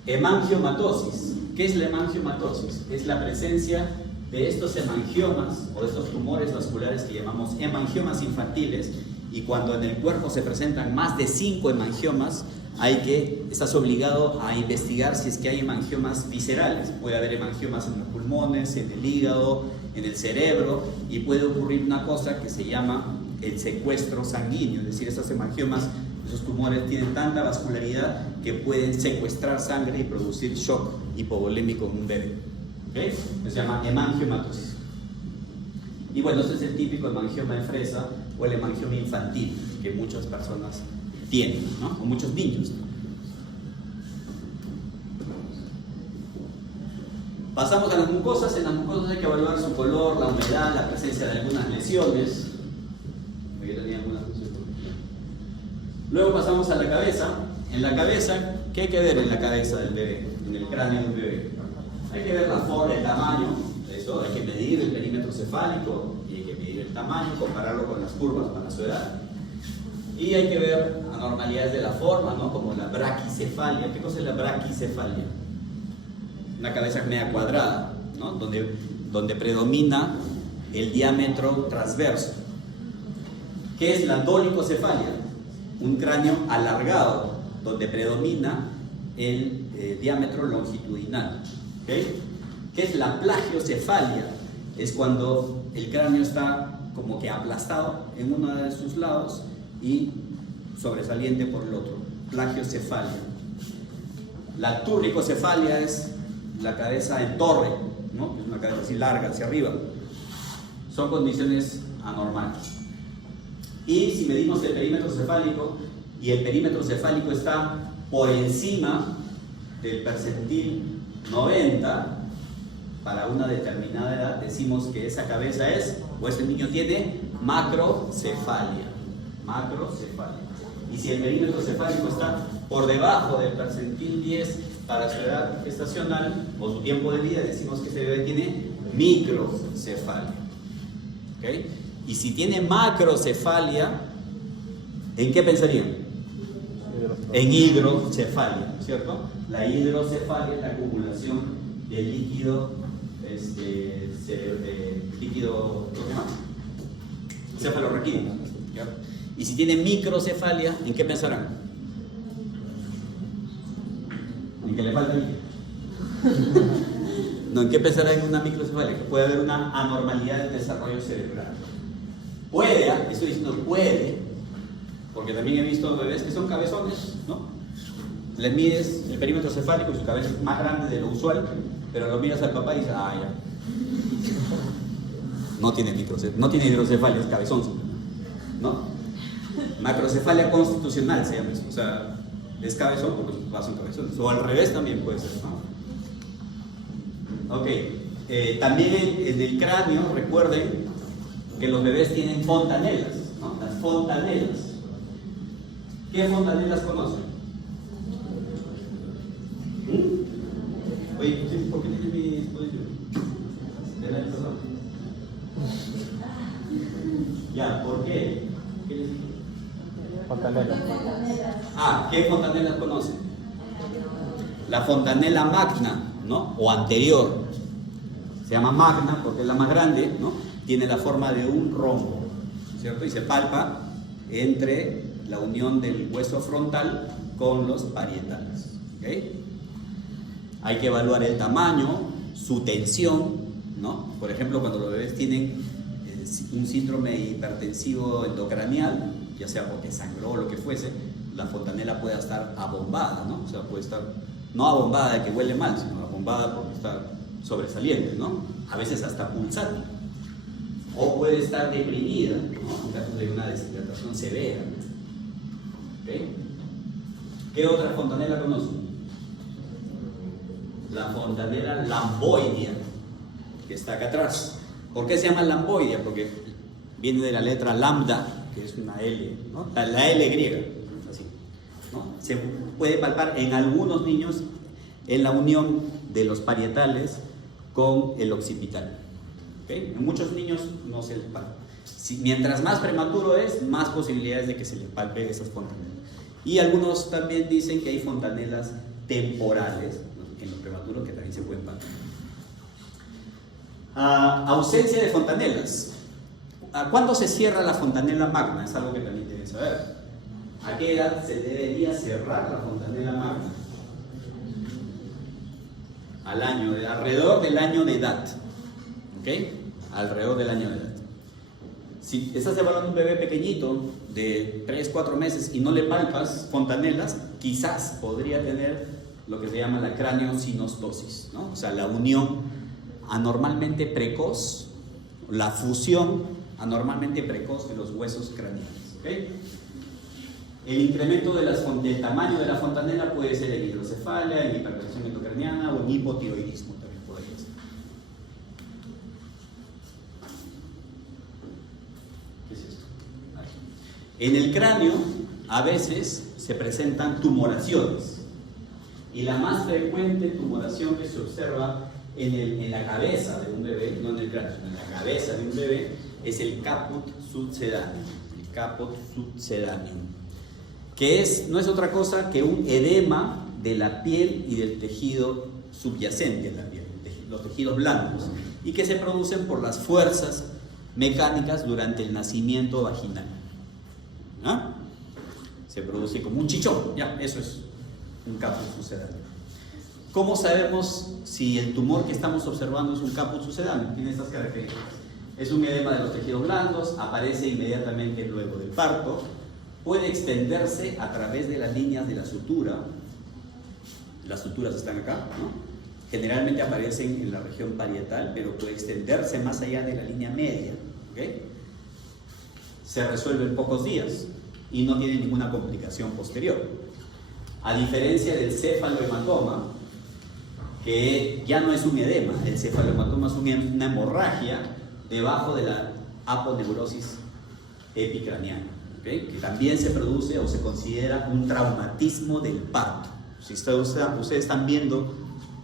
Hemangiomatosis. ¿Qué es la hemangiomatosis? Es la presencia de estos hemangiomas o de estos tumores vasculares que llamamos hemangiomas infantiles, y cuando en el cuerpo se presentan más de 5 hemangiomas, estás obligado a investigar si es que hay hemangiomas viscerales. Puede haber hemangiomas en los pulmones, en el hígado, en el cerebro, y puede ocurrir una cosa que se llama el secuestro sanguíneo, es decir, esos hemangiomas, esos tumores tienen tanta vascularidad que pueden secuestrar sangre y producir shock hipovolémico en un bebé. ¿Okay? Se llama hemangiomatosis. Y bueno, ese es el típico hemangioma de fresa o el hemangioma infantil que muchas personas tienen, ¿no? O muchos niños. Pasamos a las mucosas. En las mucosas hay que evaluar su color, la humedad, la presencia de algunas lesiones. Yo tenía algunas lesiones. Luego pasamos a la cabeza. En la cabeza, ¿qué hay que ver en la cabeza del bebé? En el cráneo del bebé. Hay que ver la forma, el tamaño. Eso, hay que medir el perímetro cefálico y hay que medir el tamaño, compararlo con las curvas para su edad. Y hay que ver anormalidades de la forma, ¿no? Como la braquicefalia. ¿Qué cosa es la braquicefalia? Una cabeza media cuadrada, ¿no? Donde predomina el diámetro transverso. ¿Qué es la dolicocefalia? Un cráneo alargado, donde predomina el diámetro longitudinal. ¿Okay? ¿Qué es la plagiocefalia? Es cuando el cráneo está como que aplastado en uno de sus lados y sobresaliente por el otro. Plagiocefalia. La turricocefalia es la cabeza en torre, ¿no? Es una cabeza así larga hacia arriba. Son condiciones anormales. Y si medimos el perímetro cefálico y el perímetro cefálico está por encima del percentil 90 para una determinada edad, decimos que esa cabeza es, o ese niño tiene macrocefalia. Macrocefalia. Y si el perímetro cefálico está por debajo del percentil 10 para su edad gestacional o su tiempo de vida, decimos que ese bebé tiene microcefalia. ¿Okay? Y si tiene macrocefalia, ¿en qué pensarían? En hidrocefalia, ¿cierto? La hidrocefalia es la acumulación de líquido, líquido, ¿qué se llama? Cefalorraquídeo. Y si tiene microcefalia, ¿en qué pensarán? ¿En que le falta líquido? No, ¿en qué pensarán en una microcefalia? Que puede haber una anormalidad del desarrollo cerebral. Puede, estoy diciendo puede, porque también he visto bebés que son cabezones, ¿no? Les mides el perímetro cefálico y su cabeza es más grande de lo usual, pero lo miras al papá y dices, ah, ya. No tiene hidrocefalia, es cabezón, ¿no? Macrocefalia constitucional se llama eso, o sea, es cabezón porque sus papás son cabezones, o al revés también puede ser, ¿no? Ok, también en el cráneo, recuerden que los bebés tienen fontanelas, ¿no? Las fontanelas. ¿Qué fontanelas conocen? Oye, ¿por qué tienes mi dispositivo? ¿De la persona? Ya, ¿por qué? ¿Qué les dije? Fontanelas. ¿Qué fontanelas conocen? La fontanela magna, ¿no? O anterior. Se llama magna porque es la más grande, ¿no? Tiene la forma de un rombo, ¿cierto? Y se palpa entre la unión del hueso frontal con los parietales. ¿Okay? Hay que evaluar el tamaño, su tensión, ¿no? Por ejemplo, cuando los bebés tienen un síndrome hipertensivo endocranial, ya sea porque sangró o lo que fuese, la fontanela puede estar abombada, ¿no? O sea, puede estar no abombada de que huele mal, sino abombada porque está sobresaliente, ¿no? A veces hasta pulsátil. O puede estar deprimida, ¿no? En caso de una deshidratación severa. ¿Okay? ¿Qué otra fontanela conocen? La fontanela lamboidea, que está acá atrás. ¿Por qué se llama lamboidea? Porque viene de la letra lambda, que es una L, ¿no? La L griega, así, ¿no? Se puede palpar en algunos niños en la unión de los parietales con el occipital. ¿Okay? En muchos niños no se les palpa. Mientras más prematuro es, más posibilidades de que se le palpe esas fontanelas. Y algunos también dicen que hay fontanelas temporales, ¿no?, en los prematuros que también se pueden palpar. Ausencia de fontanelas. ¿Cuándo se cierra la fontanela magna? Es algo que también deben saber. ¿A qué edad se debería cerrar la fontanela magna? Al año, alrededor del año de edad. ¿Ok? Alrededor del año de edad. Si estás evaluando un bebé pequeñito de 3-4 meses y no le palpas fontanelas, quizás podría tener lo que se llama la craneosinostosis, ¿no? O sea, la unión anormalmente precoz, la fusión anormalmente precoz de los huesos craneales. ¿Okay? El incremento del tamaño de la fontanela puede ser en hidrocefalia, en hipertensión endocraniana o en hipotiroidismo también podría ser. ¿Qué es esto? En el cráneo a veces se presentan tumoraciones y la más frecuente tumoración que se observa en la cabeza de un bebé, no en el cráneo, sino en la cabeza de un bebé, es el caput subsedaneum. El caput subsedaneum, que no es otra cosa que un edema de la piel y del tejido subyacente a la piel, los tejidos blandos, y que se producen por las fuerzas mecánicas durante el nacimiento vaginal. ¿No? Se produce como un chichón, ya, eso es un caput subsedaneum. ¿Cómo sabemos si el tumor que estamos observando es un caput subsedaneum? Tiene estas características. Es un edema de los tejidos blandos, aparece inmediatamente luego del parto, puede extenderse a través de las líneas de la sutura. Las suturas están acá, ¿no? Generalmente aparecen en la región parietal, pero puede extenderse más allá de la línea media. ¿Okay? Se resuelve en pocos días y no tiene ninguna complicación posterior. A diferencia del cefalohematoma, que ya no es un edema, el cefalohematoma es una hemorragia debajo de la aponeurosis epicraniana, ¿okay? Que también se produce o se considera un traumatismo del parto. Si ustedes están viendo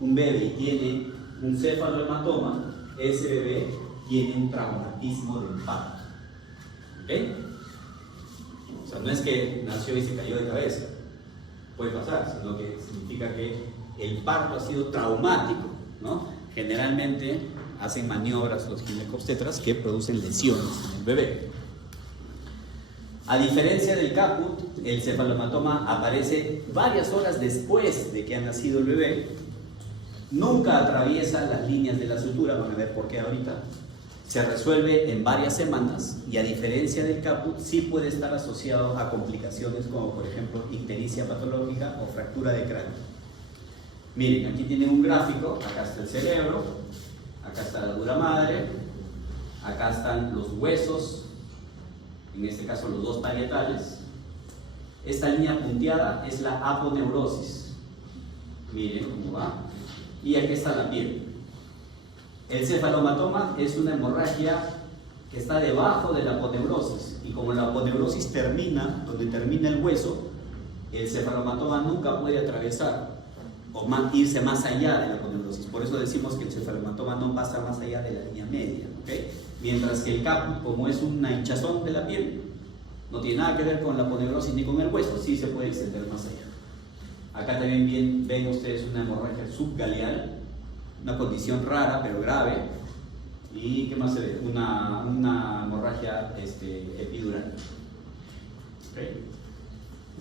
un bebé y tiene un cefalohematoma, ese bebé tiene un traumatismo del parto. ¿Okay? O sea, no es que nació y se cayó de cabeza, puede pasar, sino que significa que el parto ha sido traumático, ¿no? Generalmente hacen maniobras los ginecobstetras que producen lesiones en el bebé. A diferencia del caput, el cefalohematoma aparece varias horas después de que ha nacido el bebé, nunca atraviesa las líneas de la sutura, van a ver por qué ahorita, se resuelve en varias semanas y a diferencia del caput sí puede estar asociado a complicaciones como por ejemplo ictericia patológica o fractura de cráneo. Miren, aquí tienen un gráfico, acá está el cerebro, acá está la dura madre, acá están los huesos, en este caso los dos parietales. Esta línea punteada es la aponeurosis, miren cómo va, y aquí está la piel. El cefalohematoma es una hemorragia que está debajo de la aponeurosis, y como la aponeurosis termina, donde termina el hueso, el cefalohematoma nunca puede atravesar o irse más allá de la aponeurosis. Por eso decimos que el cefalohematoma no pasa más allá de la línea media, ¿okay? Mientras que el caput, como es una hinchazón de la piel, no tiene nada que ver con la aponeurosis ni con el hueso, sí se puede extender más allá. Acá también ven ustedes una hemorragia subgaleal, una condición rara pero grave. ¿Y qué más se ve? Una hemorragia epidural. ¿Okay?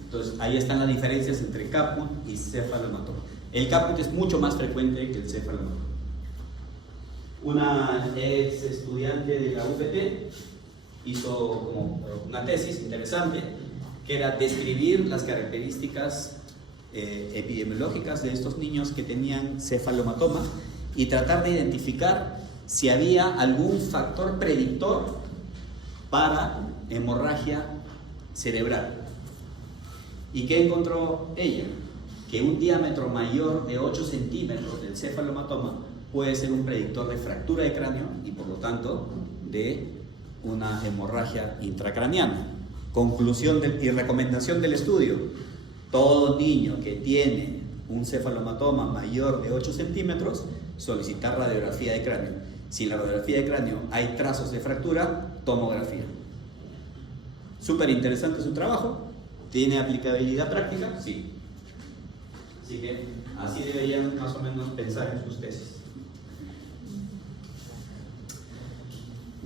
Entonces ahí están las diferencias entre caput y cefalohematoma. El caput es mucho más frecuente que el cefalohematoma. Una ex estudiante de la UPT hizo como una tesis interesante que era describir las características epidemiológicas de estos niños que tenían cefalohematoma y tratar de identificar si había algún factor predictor para hemorragia cerebral. ¿Y qué encontró ella? Que un diámetro mayor de 8 centímetros del cefalomatoma puede ser un predictor de fractura de cráneo y por lo tanto de una hemorragia intracraneana. Conclusión y recomendación del estudio: todo niño que tiene un cefalomatoma mayor de 8 centímetros, solicitar radiografía de cráneo. Si en la radiografía de cráneo hay trazos de fractura, tomografía. Súper interesante su trabajo. ¿Tiene aplicabilidad práctica? Sí. Así que así deberían más o menos pensar en sus tesis.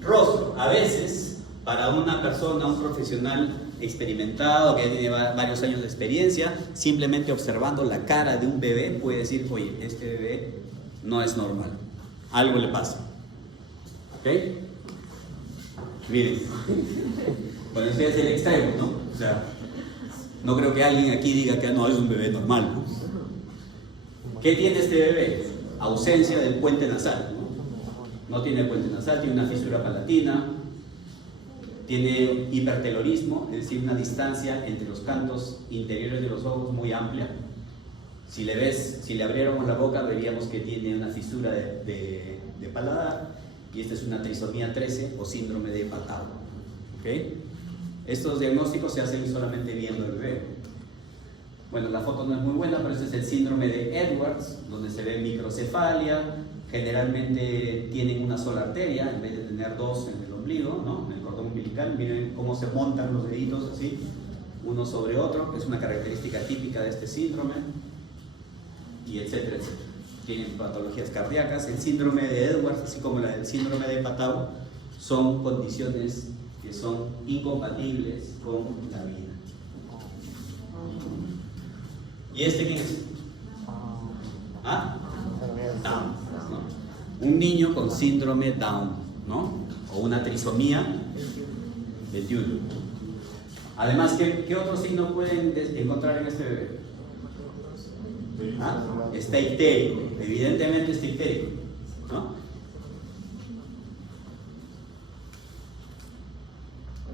Rostro. A veces, para una persona, un profesional experimentado que ya tiene varios años de experiencia, simplemente observando la cara de un bebé puede decir: oye, este bebé no es normal, algo le pasa. ¿Ok? Miren, bueno, eso ya es el extremo, ¿no? O sea, no creo que alguien aquí diga que no es un bebé normal, ¿no? ¿Qué tiene este bebé? Ausencia del puente nasal, ¿no? No tiene puente nasal, tiene una fisura palatina, tiene hipertelorismo, es decir, una distancia entre los cantos interiores de los ojos muy amplia. Si le abriéramos la boca, veríamos que tiene una fisura de paladar, y esta es una trisomía 13 o síndrome de Patau. ¿Okay? Estos diagnósticos se hacen solamente viendo al bebé. Bueno, la foto no es muy buena, pero este es el síndrome de Edwards, donde se ve microcefalia. Generalmente tienen una sola arteria en vez de tener dos en el ombligo, ¿no? En el cordón umbilical. Miren cómo se montan los deditos así, uno sobre otro, que es una característica típica de este síndrome, y etcétera, etcétera. Tienen patologías cardíacas. El síndrome de Edwards, así como la del síndrome de Patau, son condiciones que son incompatibles con la vida. ¿Y este quién es? ¿Ah? Down, ¿no? Un niño con síndrome Down, ¿no? O una trisomía de Tulle. Además, ¿qué otro signo pueden encontrar en este bebé? ¿Ah? Está ictérico, evidentemente está ictérico, ¿no?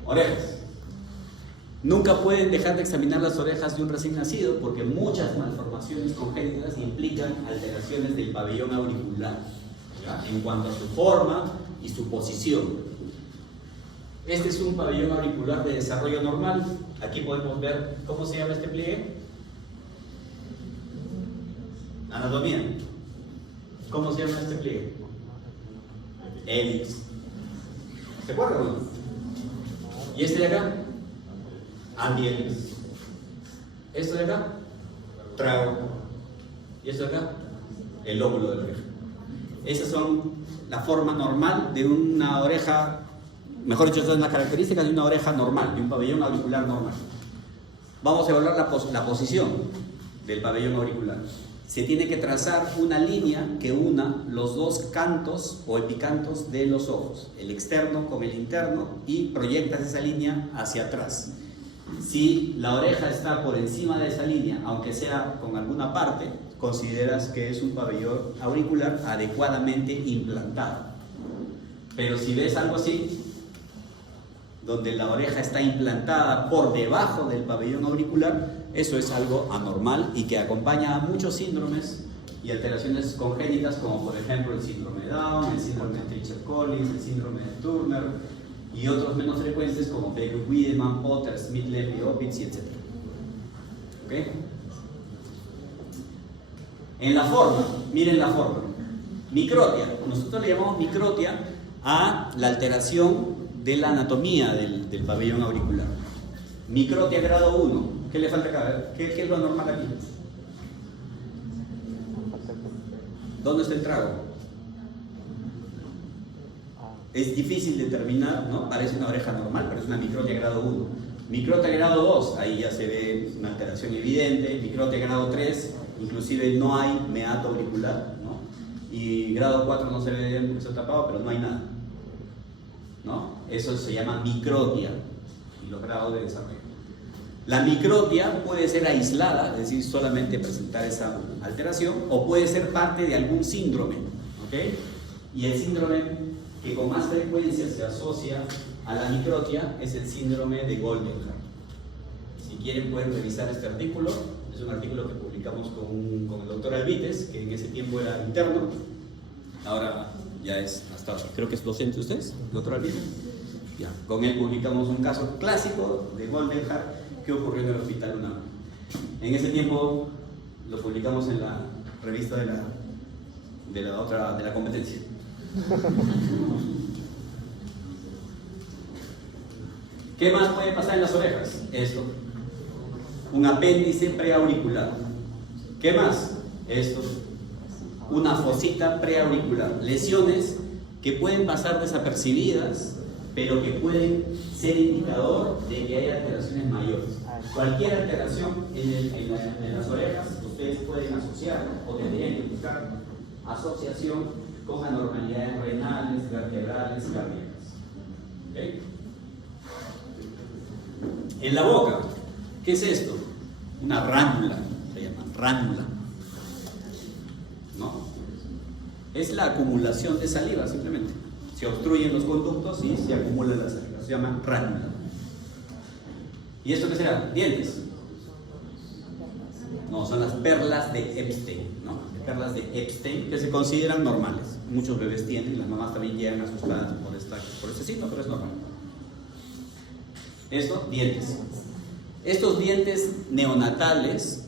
Orejas. Nunca pueden dejar de examinar las orejas de un recién nacido porque muchas malformaciones congénitas implican alteraciones del pabellón auricular, ¿ya? En cuanto a su forma y su posición. Este es un pabellón auricular de desarrollo normal. Aquí podemos ver, ¿cómo se llama este pliegue? Anatomía. ¿Cómo se llama este pliegue? Hélix. ¿Se acuerdan o no? ¿Y este de acá? Antihelix. ¿Esto de acá? Trago. ¿Y esto de acá? El lóbulo de la oreja. Esas son la forma normal de una oreja, mejor dicho, son las características de una oreja normal, de un pabellón auricular normal. Vamos a evaluar la posición del pabellón auricular. Se tiene que trazar una línea que una los dos cantos o epicantos de los ojos, el externo con el interno, y proyectas esa línea hacia atrás. Si la oreja está por encima de esa línea, aunque sea con alguna parte, consideras que es un pabellón auricular adecuadamente implantado. Pero si ves algo así, donde la oreja está implantada por debajo del pabellón auricular, eso es algo anormal y que acompaña a muchos síndromes y alteraciones congénitas, como por ejemplo el síndrome de Down, el síndrome de Treacher-Collins, el síndrome de Turner, y otros menos frecuentes como Beckwith-Wiedemann, Potter, Smith-Lepie-Opitz, etc. ¿Okay? En la forma, miren la forma. Microtia. Nosotros le llamamos microtia a la alteración de la anatomía del pabellón auricular. Microtia grado 1. ¿Qué le falta acá? ¿Qué es lo anormal aquí? ¿Dónde está el trago? Es difícil determinar, ¿no? Parece una oreja normal, pero es una microtia grado 1. Microtia grado 2, ahí ya se ve una alteración evidente. Microtia grado 3, inclusive no hay meato auricular, ¿no? Y grado 4 no se ve porque está tapado, pero no hay nada, ¿no? Eso se llama microtia y los grados de desarrollo. La microtia puede ser aislada, es decir, solamente presentar esa alteración, o puede ser parte de algún síndrome, ¿ok? Y el síndrome que con más frecuencia se asocia a la microtia es el síndrome de Goldenhar, ¿sí? Si quieren pueden revisar este artículo. Es un artículo que publicamos con el doctor Alvites, que en ese tiempo era interno. Ahora ya es, hasta creo que es docente ustedes, doctor Alvites. Ya, con él publicamos un caso clásico de Golden Heart que ocurrió en el Hospital UNAM. En ese tiempo lo publicamos en la revista de la competencia. ¿Qué más puede pasar en las orejas? Esto. Un apéndice preauricular. ¿Qué más? Esto. Una fosita preauricular. Lesiones que pueden pasar desapercibidas, pero que pueden ser indicador de que hay alteraciones mayores. Cualquier alteración en las orejas, ustedes pueden asociar o tendrían que buscar asociación con anormalidades renales, vertebrales, cardíacas. ¿Okay? En la boca, ¿qué es esto? Una ránula, se llama ránula. ¿No? Es la acumulación de saliva, simplemente. Se obstruyen los conductos y se acumula la saliva. Se llama ránula. ¿Y esto qué será? ¿Dientes? No, son las perlas de Epstein, ¿no? Perlas de Epstein que se consideran normales. Muchos bebés tienen, las mamás también llegan asustadas por este signo, pero es normal. Esto, dientes. Estos dientes neonatales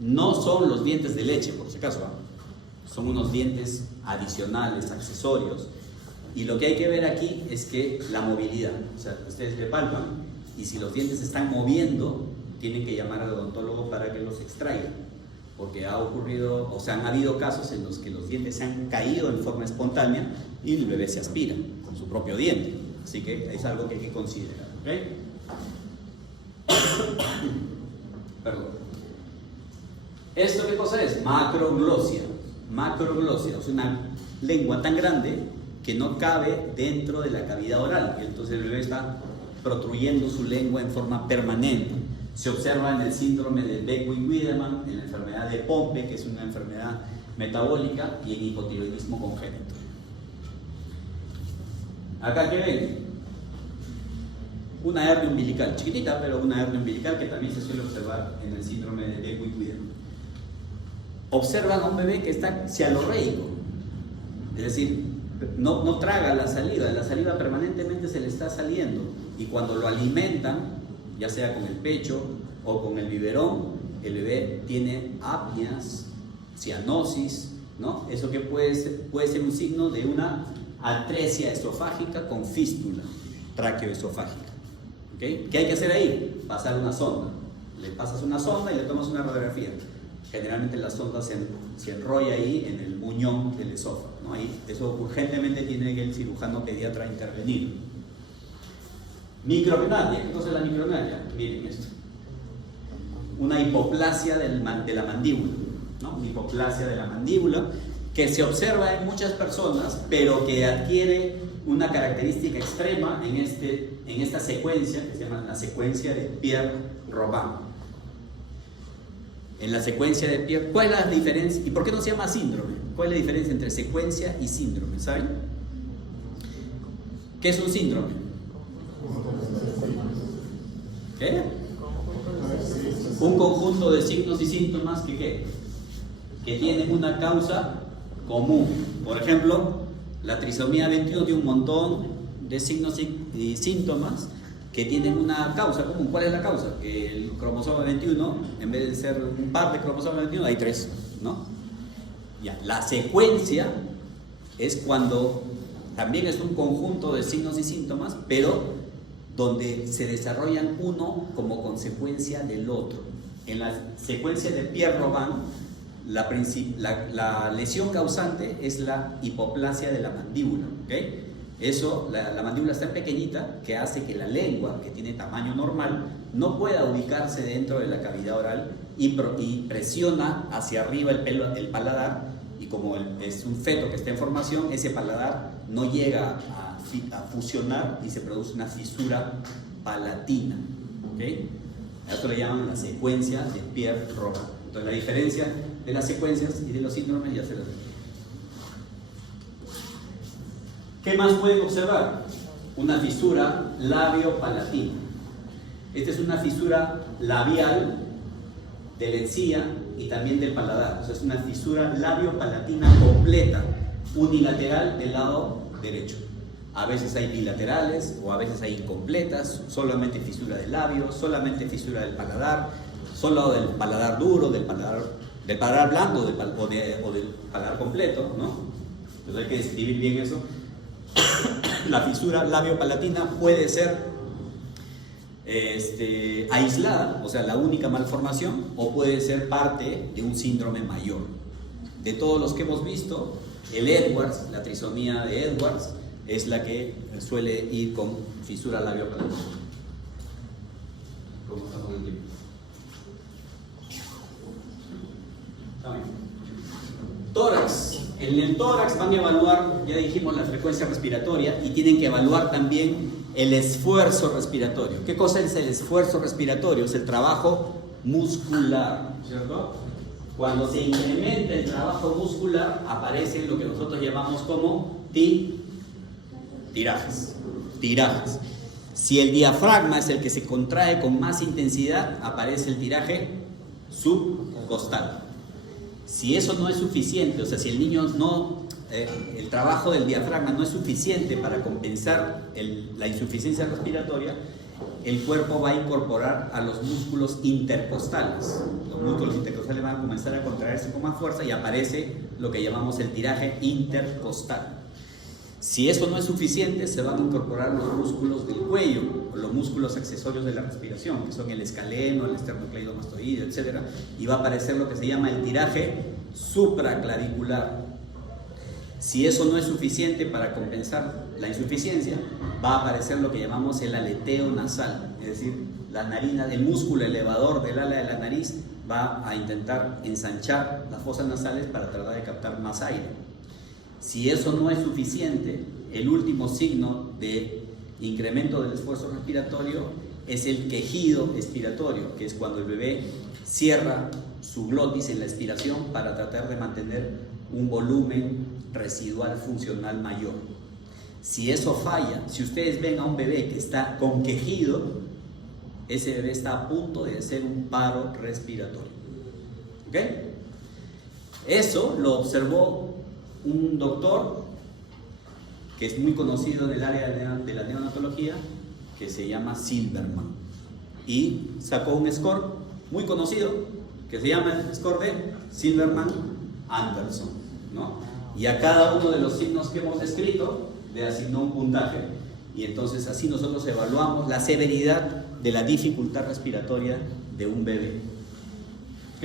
no son los dientes de leche, por si acaso, ¿eh? Son unos dientes adicionales, accesorios. Y lo que hay que ver aquí es que la movilidad, o sea, ustedes le palpan y si los dientes se están moviendo, tienen que llamar al odontólogo para que los extraiga. Porque ha ocurrido, o sea, han habido casos en los que los dientes se han caído en forma espontánea y el bebé se aspira con su propio diente. Así que es algo que hay que considerar. ¿Okay? Perdón. ¿Esto qué cosa es? Macroglosia. Macroglosia, es una lengua tan grande que no cabe dentro de la cavidad oral. Y entonces el bebé está protruyendo su lengua en forma permanente. Se observa en el síndrome de Beckwith-Wiedemann, en la enfermedad de Pompe, que es una enfermedad metabólica, y en hipotiroidismo congénito. Acá, ¿qué ven? Una hernia umbilical, chiquitita, pero una hernia umbilical que también se suele observar en el síndrome de Beckwith-Wiedemann. Observan a un bebé que está cialorreico, es decir, no traga la saliva permanentemente se le está saliendo, y cuando lo alimentan, ya sea con el pecho o con el biberón, el bebé tiene apneas, cianosis, ¿no? Eso que puede ser un signo de una atresia esofágica con fístula tráqueo-esofágica. ¿Okay? ¿Qué hay que hacer ahí? Pasar una sonda. Le pasas una sonda y le tomas una radiografía. Generalmente la sonda se enrolla ahí en el muñón del esófago, ¿no? Ahí, eso urgentemente tiene que el cirujano pediatra intervenir. Micropnatia, ¿qué cosa es la micropnatia? Miren esto. Una hipoplasia de la mandíbula, ¿no? Una hipoplasia de la mandíbula que se observa en muchas personas, pero que adquiere una característica extrema en esta secuencia que se llama la secuencia de Pierre-Robin. En la secuencia de Pierre, ¿cuál es la diferencia? ¿Y por qué no se llama síndrome? ¿Cuál es la diferencia entre secuencia y síndrome? ¿Saben? ¿Qué es un síndrome? ¿Qué? Un conjunto de signos y síntomas que tienen una causa común. Por ejemplo, la trisomía 21 tiene un montón de signos y síntomas que tienen una causa común. ¿Cuál es la causa? Que el cromosoma 21, en vez de ser un par de cromosomas 21, hay 3, ¿no? Ya. La secuencia es cuando también es un conjunto de signos y síntomas, pero donde se desarrollan uno como consecuencia del otro. En la secuencia de Pierre-Robin, la lesión causante es la hipoplasia de la mandíbula, ¿okay? Eso, la mandíbula es tan pequeñita que hace que la lengua, que tiene tamaño normal, no pueda ubicarse dentro de la cavidad oral y presiona hacia arriba el paladar, y como es un feto que está en formación, ese paladar no llega a fusionar y se produce una fisura palatina. ¿Okay? A esto le llaman la secuencia de Pierre-Robin. Entonces la diferencia de las secuencias y de los síndromes ya se las digo. ¿Qué más pueden observar? Una fisura labio-palatina. Esta es una fisura labial de la encía y también del paladar. O sea, es una fisura labio-palatina completa, unilateral del lado derecho. A veces hay bilaterales o a veces hay incompletas, solamente fisura del labio, solamente fisura del paladar, solo del paladar duro, del paladar blando o del paladar completo, ¿no? Entonces hay que describir bien eso. La fisura labio-palatina puede ser aislada, o sea, la única malformación, o puede ser parte de un síndrome mayor. De todos los que hemos visto, el Edwards, la trisomía de Edwards, es la que suele ir con fisura labio-palatina. ¿Cómo estamos en el tiempo? Tórax. En el tórax van a evaluar, ya dijimos, la frecuencia respiratoria y tienen que evaluar también el esfuerzo respiratorio. ¿Qué cosa es el esfuerzo respiratorio? Es el trabajo muscular, ¿cierto? Cuando se incrementa el trabajo muscular, aparece lo que nosotros llamamos como tirajes. Si el diafragma es el que se contrae con más intensidad, aparece el tiraje subcostal. Si eso no es suficiente, o sea, si el niño el trabajo del diafragma no es suficiente para compensar la insuficiencia respiratoria, el cuerpo va a incorporar a los músculos intercostales. Los músculos intercostales van a comenzar a contraerse con más fuerza y aparece lo que llamamos el tiraje intercostal. Si eso no es suficiente, se van a incorporar los músculos del cuello, o los músculos accesorios de la respiración, que son el escaleno, el esternocleidomastoideo, etc. Y va a aparecer lo que se llama el tiraje supraclavicular. Si eso no es suficiente para compensar la insuficiencia, va a aparecer lo que llamamos el aleteo nasal, es decir, la narina, el músculo elevador del ala de la nariz va a intentar ensanchar las fosas nasales para tratar de captar más aire. Si eso no es suficiente, el último signo de incremento del esfuerzo respiratorio es el quejido expiratorio, que es cuando el bebé cierra su glotis en la expiración para tratar de mantener un volumen residual funcional mayor. Si eso falla, si ustedes ven a un bebé que está con quejido, ese bebé está a punto de hacer un paro respiratorio. ¿Ok? Eso lo observó un doctor que es muy conocido en el área de la neonatología, que se llama Silverman, y sacó un score muy conocido que se llama el score de Silverman-Anderson, ¿no? Y a cada uno de los signos que hemos descrito le asignó un puntaje, y entonces así nosotros evaluamos la severidad de la dificultad respiratoria de un bebé. ¿Ok?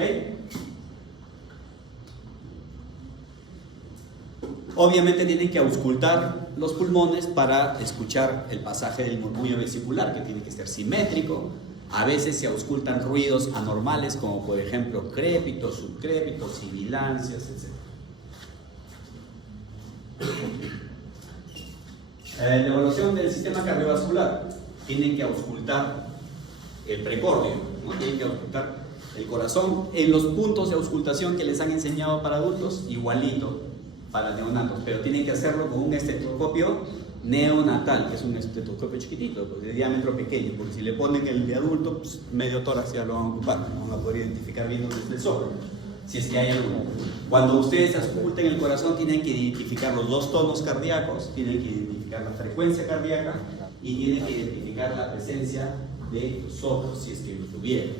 Obviamente tienen que auscultar los pulmones para escuchar el pasaje del murmullo vesicular, que tiene que ser simétrico. A veces se auscultan ruidos anormales, como por ejemplo crépitos, subcrépitos, sibilancias, etc. La evaluación del sistema cardiovascular, tienen que auscultar el precordio, ¿no? Tienen que auscultar el corazón en los puntos de auscultación que les han enseñado para adultos, igualito para neonatos, pero tienen que hacerlo con un estetoscopio neonatal, que es un estetoscopio chiquitito, pues de diámetro pequeño, porque si le ponen el de adulto, pues medio tórax ya lo van a ocupar, no van a poder identificar bien dónde está el soplo, si es que hay alguno. Cuando ustedes ausculten el corazón, tienen que identificar los dos tonos cardíacos, tienen que identificar la frecuencia cardíaca y tienen que identificar la presencia de soplos, si es que los tuviera,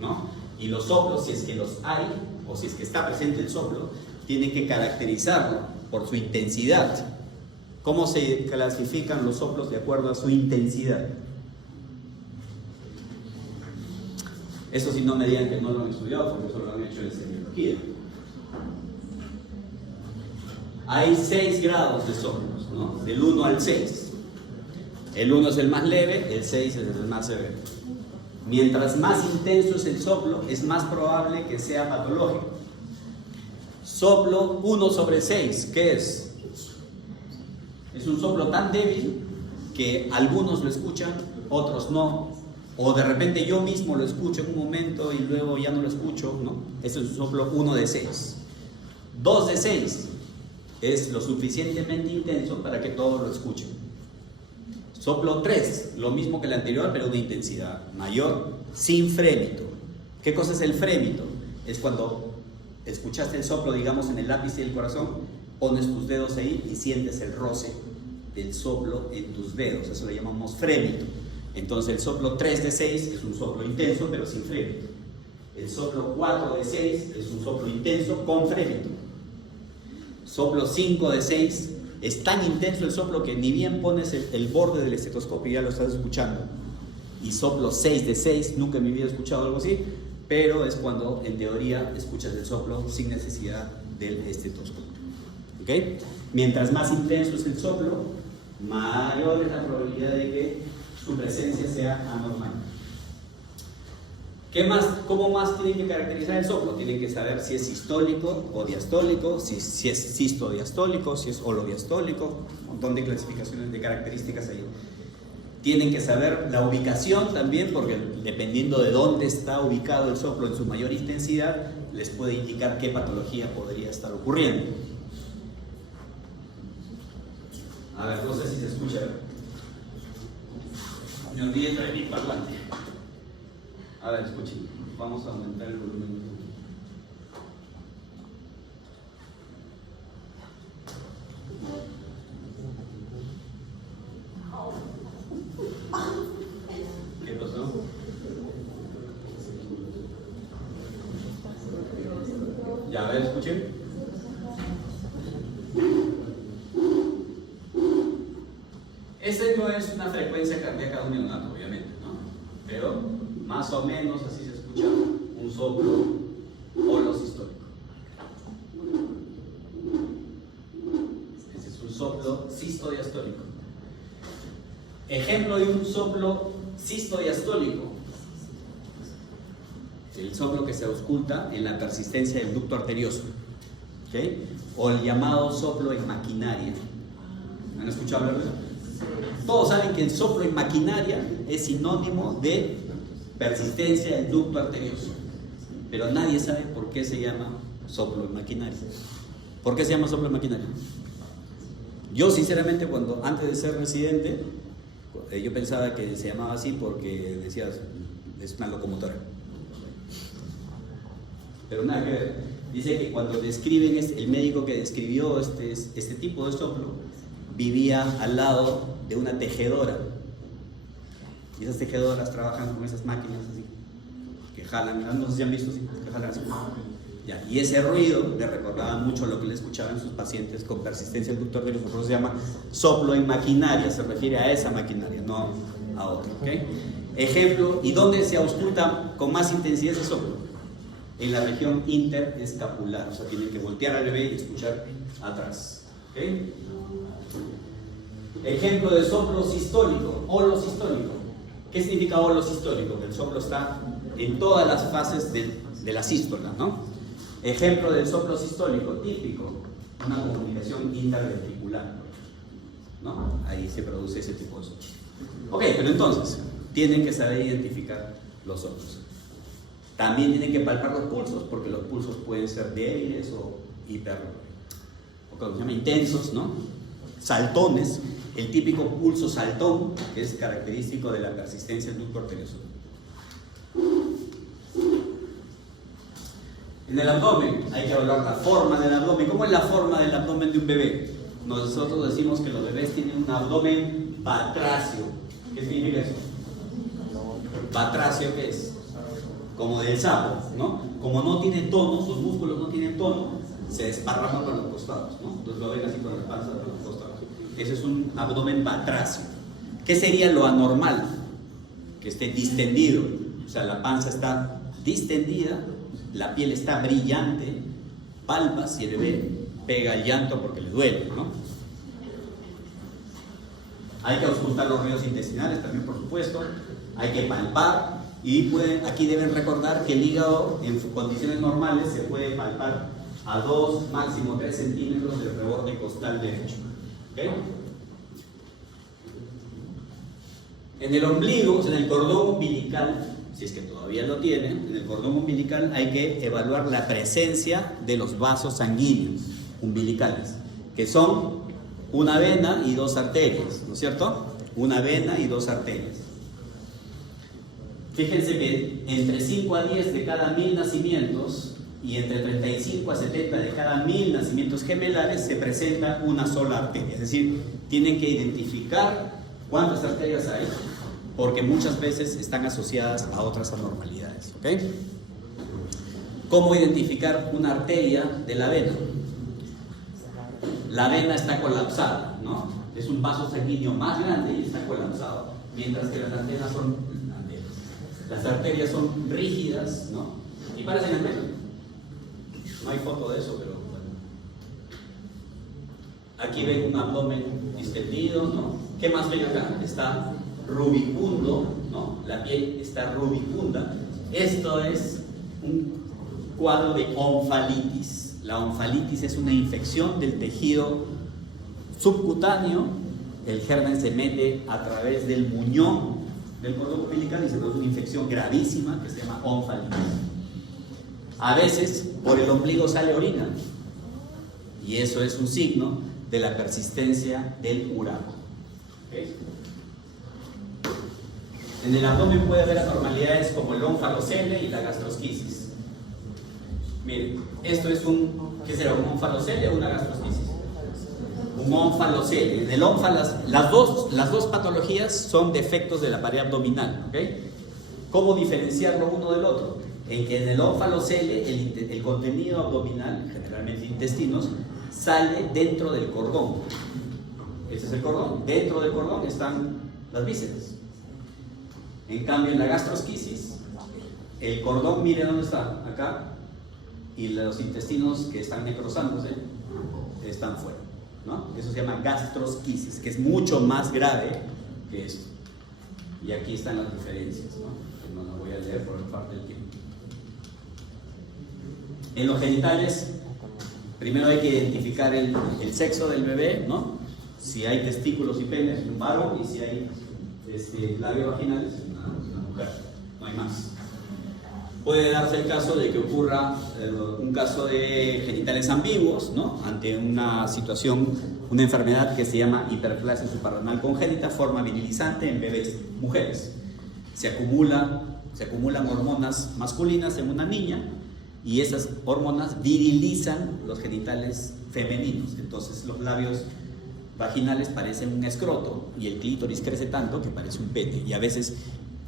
¿no? Y los soplos, si es que los hay, o si es que está presente el soplo, tienen que caracterizarlo por su intensidad. ¿Cómo se clasifican los soplos de acuerdo a su intensidad? Eso sí, no me digan que no lo han estudiado, porque eso lo han hecho en semiología. Hay 6 grados de soplos, ¿no? Del 1 al 6. El 1 es el más leve, el 6 es el más severo. Mientras más intenso es el soplo, es más probable que sea patológico. Soplo 1 sobre 6, ¿qué es? Es un soplo tan débil que algunos lo escuchan, otros no, o de repente yo mismo lo escucho en un momento y luego ya no lo escucho, ¿no? Ese es un soplo 1 de 6. 2 de 6 es lo suficientemente intenso para que todos lo escuchen. Soplo 3, lo mismo que el anterior, pero una intensidad mayor, sin frémito. ¿Qué cosa es el frémito? Es cuando escuchaste el soplo, digamos, en el lápiz y el corazón, pones tus dedos ahí y sientes el roce del soplo en tus dedos. Eso le llamamos frémito. Entonces el soplo 3 de 6 es un soplo intenso, pero sin frémito. El soplo 4 de 6 es un soplo intenso con frémito. Soplo 5 de 6 es tan intenso el soplo que ni bien pones el borde del estetoscopio y ya lo estás escuchando. Y soplo 6 de 6, nunca en mi vida he escuchado algo así, pero es cuando en teoría escuchas el soplo sin necesidad del estetoscopio. ¿Okay? Mientras más intenso es el soplo, mayor es la probabilidad de que su presencia sea anormal. ¿Qué más? ¿Cómo más tienen que caracterizar el soplo? Tienen que saber si es sistólico o diastólico, si es sistodiastólico, si es holodiastólico, un montón de clasificaciones de características ahí. Tienen que saber la ubicación también, porque dependiendo de dónde está ubicado el soplo en su mayor intensidad, les puede indicar qué patología podría estar ocurriendo. A ver, no sé si se escucha. Me olvidé traer mi parlante. A ver, escuchen. Vamos a aumentar el volumen. ¿Qué pasó? Ya, a ver, escuchen. Este no es una frecuencia cardíaca de un neonato, obviamente, ¿no? Pero más o menos así se escucha un soplo holosistólico. Este es un soplo sistodiastólico. Ejemplo de un soplo sistodiastólico: el soplo que se ausculta en la persistencia del ducto arterioso, ¿okay? O el llamado soplo en maquinaria. ¿Han escuchado hablar de eso? Todos saben que el soplo en maquinaria es sinónimo de persistencia del ducto arterioso, pero nadie sabe por qué se llama soplo en maquinaria. ¿Por qué se llama soplo en maquinaria? Yo sinceramente, antes de ser residente, yo pensaba que se llamaba así porque decías, es una locomotora, pero nada que ver. Dice que cuando describen, el médico que describió este tipo de soplo vivía al lado de una tejedora, y esas tejedoras trabajan con esas máquinas así, que jalan, no sé si han visto, que jalan así. Ya, y ese ruido le recordaba mucho lo que le escuchaban sus pacientes con persistencia del ducto arterioso. Por eso se llama soplo en maquinaria, se refiere a esa maquinaria, no a otra. ¿Okay? Ejemplo, ¿y dónde se ausculta con más intensidad ese soplo? En la región interescapular, o sea, tienen que voltear al bebé y escuchar atrás. ¿Okay? Ejemplo de soplo sistólico, holosistólico. ¿Qué significa holosistólico? Que el soplo está en todas las fases de la sístola, ¿no? Ejemplo del soplo sistólico típico, una comunicación interventricular, ¿no? Ahí se produce ese tipo de soplo. Ok, pero entonces, tienen que saber identificar los soplos. También tienen que palpar los pulsos, porque los pulsos pueden ser débiles o o como se llama, intensos, ¿no? Saltones, el típico pulso saltón, que es característico de la persistencia del ducto arterioso. En el abdomen hay que evaluar la forma del abdomen. ¿Cómo es la forma del abdomen de un bebé? Nosotros decimos que los bebés tienen un abdomen batracio. ¿Qué significa eso? Batracio, ¿qué es? Como del sapo, ¿no? Como no tiene tono, sus músculos no tienen tono, se desparraman por los costados, ¿no? Entonces lo ven así con la panza por los costados. Ese es un abdomen batracio. ¿Qué sería lo anormal? Que esté distendido, o sea, la panza está distendida, la piel está brillante, palpas y el bebé pega el llanto porque le duele, ¿no? Hay que auscultar los ruidos intestinales también, por supuesto. Hay que palpar y aquí deben recordar que el hígado en sus condiciones normales se puede palpar a 2, máximo 3 centímetros del reborde costal derecho. ¿Okay? En el ombligo, o sea, en el cordón umbilical, si es que todavía lo tienen, en el cordón umbilical hay que evaluar la presencia de los vasos sanguíneos umbilicales, que son una vena y 2 arterias, ¿no es cierto? una vena y 2 arterias. Fíjense que entre 5 a 10 de cada 1000 nacimientos y entre 35 a 70 de cada 1000 nacimientos gemelares se presenta una sola arteria. Es decir, tienen que identificar cuántas arterias hay, porque muchas veces están asociadas a otras anormalidades. ¿Ok? ¿Cómo identificar una arteria de la vena? La vena está colapsada, ¿no? Es un vaso sanguíneo más grande y está colapsado, mientras que las arterias son rígidas, ¿no? Y parecen antenas. No hay foto de eso, pero bueno. Aquí ven un abdomen distendido, ¿no? ¿Qué más ven acá? Está rubicundo, ¿no? La piel está rubicunda. Esto es un cuadro de onfalitis. La onfalitis es una infección del tejido subcutáneo. El germen se mete a través del muñón del cordón umbilical y se produce una infección gravísima que se llama onfalitis. A veces por el ombligo sale orina y eso es un signo de la persistencia del urano. ¿Okay? En el abdomen puede haber anormalidades como el ónfalocele y la gastrosquisis. Miren, esto es ¿qué será? ¿Un ónfalocele o una gastrosquisis? Un ónfalocele. En el las dos patologías son defectos de la pared abdominal. ¿Okay? ¿Cómo diferenciarlo uno del otro? En que en el ónfalocele el contenido abdominal, generalmente intestinos, sale dentro del cordón. Este es el cordón. Dentro del cordón están las vísceras. En cambio, en la gastrosquisis, el cordón, mire dónde está, acá, y los intestinos que están necrosándose están fuera, ¿no? Eso se llama gastrosquisis, que es mucho más grave que esto. Y aquí están las diferencias, ¿no? Que no las voy a leer por parte del tiempo. En los genitales, primero hay que identificar el sexo del bebé, ¿no? Si hay testículos y penes, un varón, y si hay labios vaginales, una mujer, no hay más. Puede darse el caso de que ocurra un caso de genitales ambiguos, ¿no? Ante una situación, una enfermedad que se llama hiperplasia suprarrenal congénita, forma virilizante en bebés, mujeres. Se acumulan hormonas masculinas en una niña y esas hormonas virilizan los genitales femeninos. Entonces los labios vaginales parecen un escroto y el clítoris crece tanto que parece un pene. Y a veces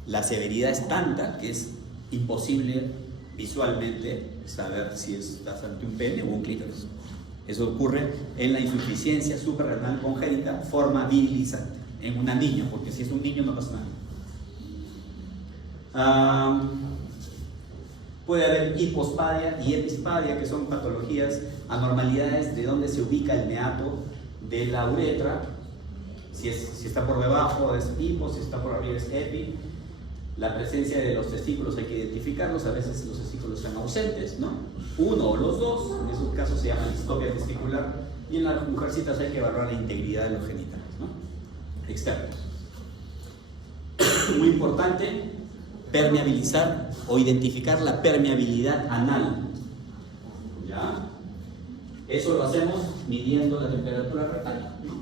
la severidad es tanta que es imposible visualmente saber si estás ante un pene o un clítoris. Eso ocurre en la insuficiencia suprarrenal congénita, forma virilizante, en una niña, porque si es un niño no pasa nada. Puede haber hipospadia y epispadia, que son patologías, anormalidades de donde se ubica el meato de la uretra. Si está por debajo es hipo, si está por arriba es epi. La presencia de los testículos hay que identificarlos, a veces los testículos están ausentes, ¿no? Uno o los dos, en esos casos se llama distopia testicular, y en las mujercitas hay que evaluar la integridad de los genitales, ¿no? Externos. Muy importante, permeabilizar o identificar la permeabilidad anal. ¿Ya? Eso lo hacemos midiendo la temperatura rectal, ¿no?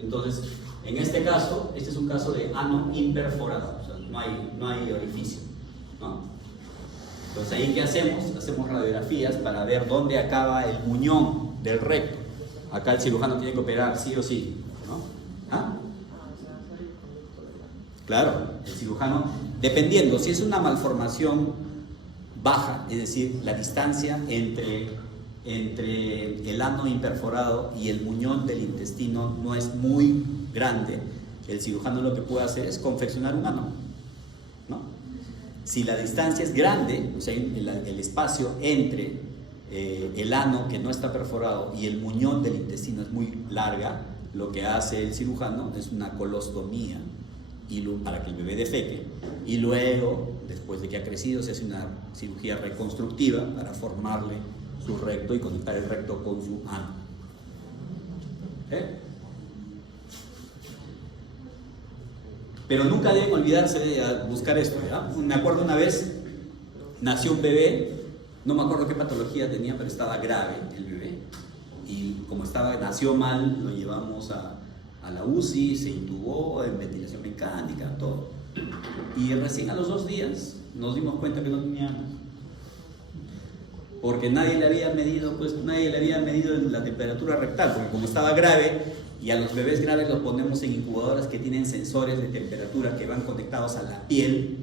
Entonces, en este caso, este es un caso de ano imperforado, o sea, no hay orificio, ¿no? Entonces, ahí ¿qué hacemos? Hacemos radiografías para ver dónde acaba el muñón del recto. Acá el cirujano tiene que operar sí o sí, ¿no? ¿Ah? Claro, el cirujano, dependiendo, si es una malformación baja, es decir, la distancia entre el ano imperforado y el muñón del intestino no es muy grande, el cirujano lo que puede hacer es confeccionar un ano, ¿no? Si la distancia es grande, o sea, el espacio entre el ano que no está perforado y el muñón del intestino es muy larga, lo que hace el cirujano es una colostomía para que el bebé defeque, y luego, después de que ha crecido, se hace una cirugía reconstructiva para formarle su recto y conectar el recto con su ano. ¿Eh? Pero nunca deben olvidarse de buscar esto, ¿verdad? Me acuerdo una vez, nació un bebé, no me acuerdo qué patología tenía, pero estaba grave el bebé, y como nació mal, lo llevamos a la UCI, se intubó en ventilación mecánica, todo. Y recién a los 2 días nos dimos cuenta que no tenía nada. Porque nadie le había medido la temperatura rectal, porque como estaba grave, y a los bebés graves los ponemos en incubadoras que tienen sensores de temperatura que van conectados a la piel,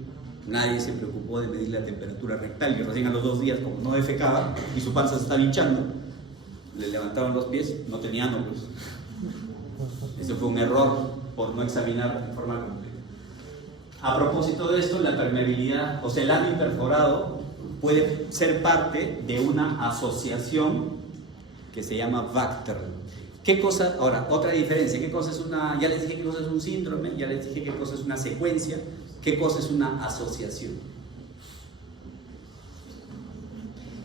nadie se preocupó de medir la temperatura rectal, y recién a los 2 días, como no defecaba y su panza se estaba hinchando, le levantaban los pies, no tenía nódulos. Eso fue un error por no examinar de forma completa. A propósito de esto, la permeabilidad, o sea, el ano imperforado puede ser parte de una asociación que se llama Vactor. ¿Qué cosa? Ahora, otra diferencia. ¿Qué cosa es una? Ya les dije qué cosa es un síndrome, ya les dije qué cosa es una secuencia, qué cosa es una asociación.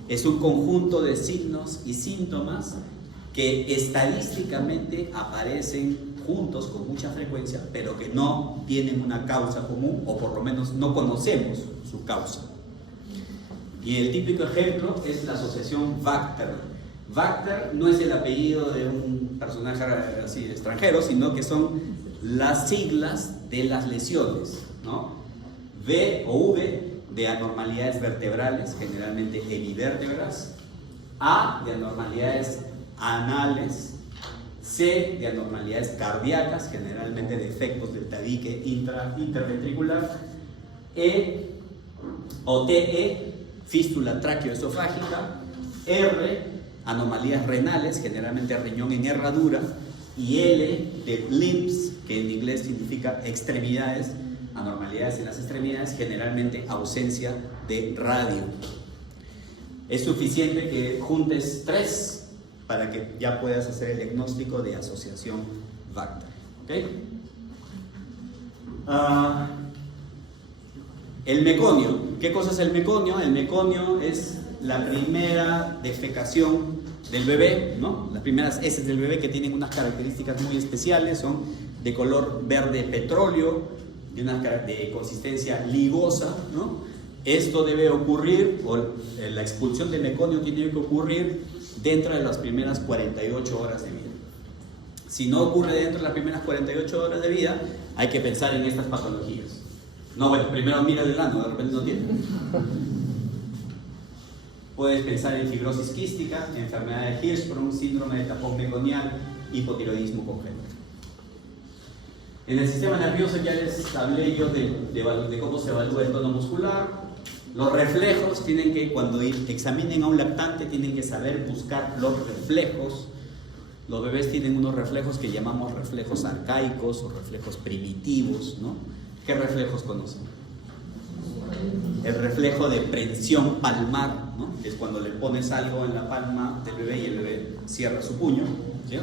Es un conjunto de signos y síntomas que estadísticamente aparecen juntos con mucha frecuencia, pero que no tienen una causa común, o por lo menos no conocemos su causa. Y el típico ejemplo es la asociación Vactor. Vactor no es el apellido de un personaje así extranjero, sino que son las siglas de las lesiones, ¿no? V o V de anormalidades vertebrales, generalmente hemivértebras; A de anormalidades anales; C de anormalidades cardíacas, generalmente defectos del tabique interventricular; E o TE, fístula tráqueo-esofágica; R, anomalías renales, generalmente riñón en herradura; y L de limbs, que en inglés significa extremidades, anormalidades en las extremidades, generalmente ausencia de radio. Es suficiente que juntes 3 para que ya puedas hacer el diagnóstico de asociación Vactor. ¿Okay? El meconio. ¿Qué cosa es el meconio? El meconio es la primera defecación del bebé, ¿no? Las primeras heces del bebé, que tienen unas características muy especiales, son de color verde petróleo, de consistencia ligosa, ¿no? Esto debe ocurrir, o la expulsión del meconio tiene que ocurrir dentro de las primeras 48 horas de vida. Si no ocurre dentro de las primeras 48 horas de vida, hay que pensar en estas patologías. No, bueno, primero mira el ano, de repente no tiene. Puedes pensar en fibrosis quística, enfermedad de Hirschsprung, síndrome de tapón meconial, hipotiroidismo congénito. En el sistema nervioso ya les hablé yo de cómo se evalúa el tono muscular. Los reflejos tienen que, cuando examinen a un lactante, tienen que saber buscar los reflejos. Los bebés tienen unos reflejos que llamamos reflejos arcaicos o reflejos primitivos, ¿no? ¿Qué reflejos conocen? El reflejo de prensión palmar, ¿no? Que es cuando le pones algo en la palma del bebé y el bebé cierra su puño, ¿sí?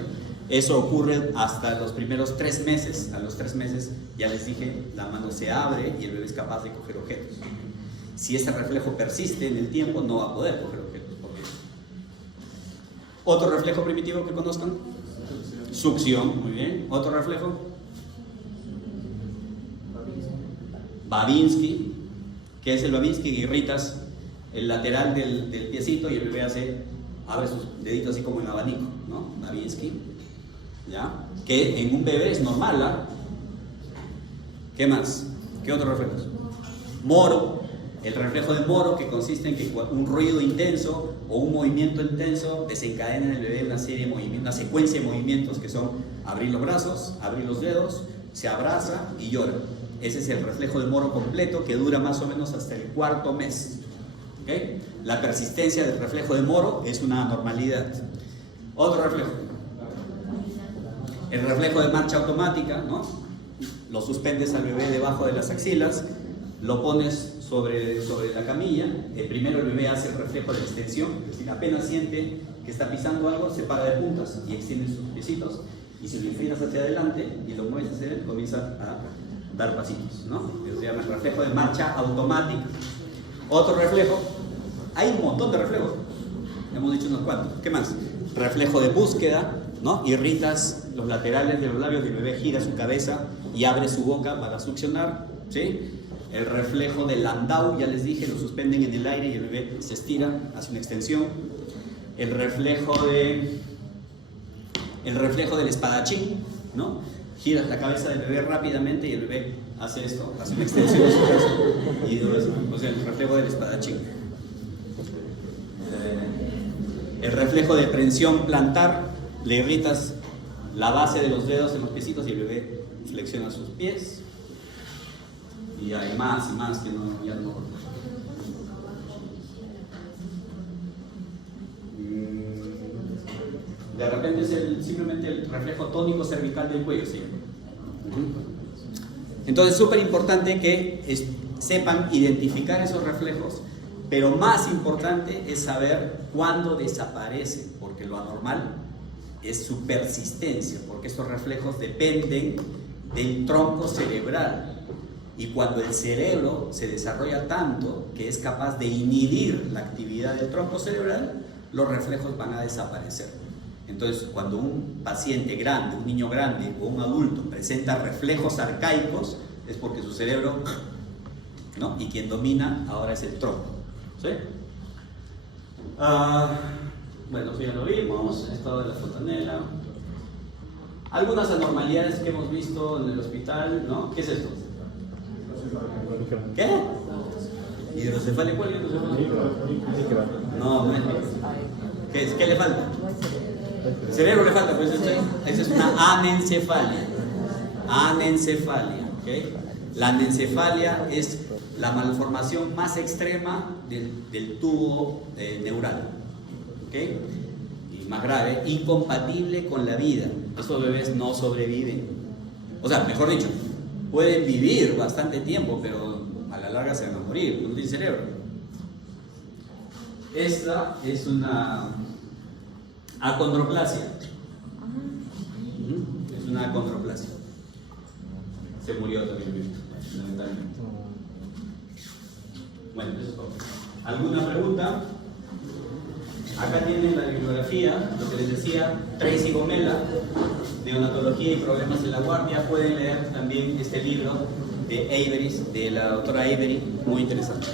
Eso ocurre hasta los primeros 3 meses. A los 3 meses, ya les dije, la mano se abre y el bebé es capaz de coger objetos. Si ese reflejo persiste en el tiempo, no va a poder coger objetos. ¿Otro reflejo primitivo que conozcan? Succión, muy bien. ¿Otro reflejo? Babinski. ¿Qué es el Babinski? Irritas el lateral del piecito y el bebé abre sus deditos así como en abanico, ¿no? Babinski. ¿Ya? Que en un bebé es normal, ¿ah? ¿Qué más? ¿Qué otros reflejos? Moro. El reflejo de Moro, que consiste en que un ruido intenso o un movimiento intenso desencadena en el bebé una secuencia de movimientos que son abrir los brazos, abrir los dedos, se abraza y llora. Ese es el reflejo de Moro completo, que dura más o menos hasta el 4.º mes. ¿Okay? La persistencia del reflejo de Moro es una anormalidad. Otro reflejo. El reflejo de marcha automática, ¿no? Lo suspendes al bebé debajo de las axilas, lo pones sobre la camilla. Primero el bebé hace el reflejo de extensión, es decir, apenas siente que está pisando algo, se para de puntas y extiende sus piecitos, y si lo inclinas hacia adelante y lo mueves hacia él, comienza a dar pasitos, ¿no? Eso se llama el reflejo de marcha automática. Otro reflejo, hay un montón de reflejos, hemos dicho unos cuantos. ¿Qué más? Reflejo de búsqueda, ¿no? Irritas los laterales de los labios y el bebé gira su cabeza y abre su boca para succionar, ¿sí? El reflejo de Landau, ya les dije, lo suspenden en el aire y el bebé se estira, hace una extensión. El reflejo del espadachín, ¿no? giras la cabeza del bebé rápidamente y el bebé hace esto, hace una extensión de su brazo y o sea, el reflejo del espadachín. El reflejo de prensión plantar, le irritas la base de los dedos en los piecitos y el bebé flexiona sus pies. Y hay más y más que no, ya no. De repente es simplemente el reflejo tónico cervical del cuello, ¿sí? Entonces es súper importante que sepan identificar esos reflejos, pero más importante es saber cuándo desaparece, porque lo anormal es su persistencia, porque estos reflejos dependen del tronco cerebral. Y cuando el cerebro se desarrolla tanto que es capaz de inhibir la actividad del tronco cerebral, los reflejos van a desaparecer. Entonces, cuando un paciente grande, un niño grande o un adulto presenta reflejos arcaicos, es porque su cerebro, ¿no? Y quien domina ahora es el tronco. ¿Sí? Bueno, eso ya lo vimos, estado de la fontanela. Algunas anormalidades que hemos visto en el hospital, ¿no? ¿Qué es esto? ¿Qué? ¿Hidrocefalia? ¿Cuál hidrocefalia? No, no es. ¿Qué es? ¿Qué le falta? El cerebro le falta, pues esa es una anencefalia. Anencefalia, ¿ok? La anencefalia es la malformación más extrema del tubo neural, ¿ok? Y más grave, incompatible con la vida. Estos bebés no sobreviven. O sea, mejor dicho, pueden vivir bastante tiempo, pero a la larga se van a morir, no tienen cerebro. Esta es una acondroplasia. Es una acondroplasia. Se murió también, lamentablemente. Bueno, eso es todo. ¿Alguna pregunta? Acá tienen la bibliografía, lo que les decía, Tracy Gomela, Neonatología y Problemas en la Guardia. Pueden leer también este libro de Avery, de la doctora Avery, muy interesante.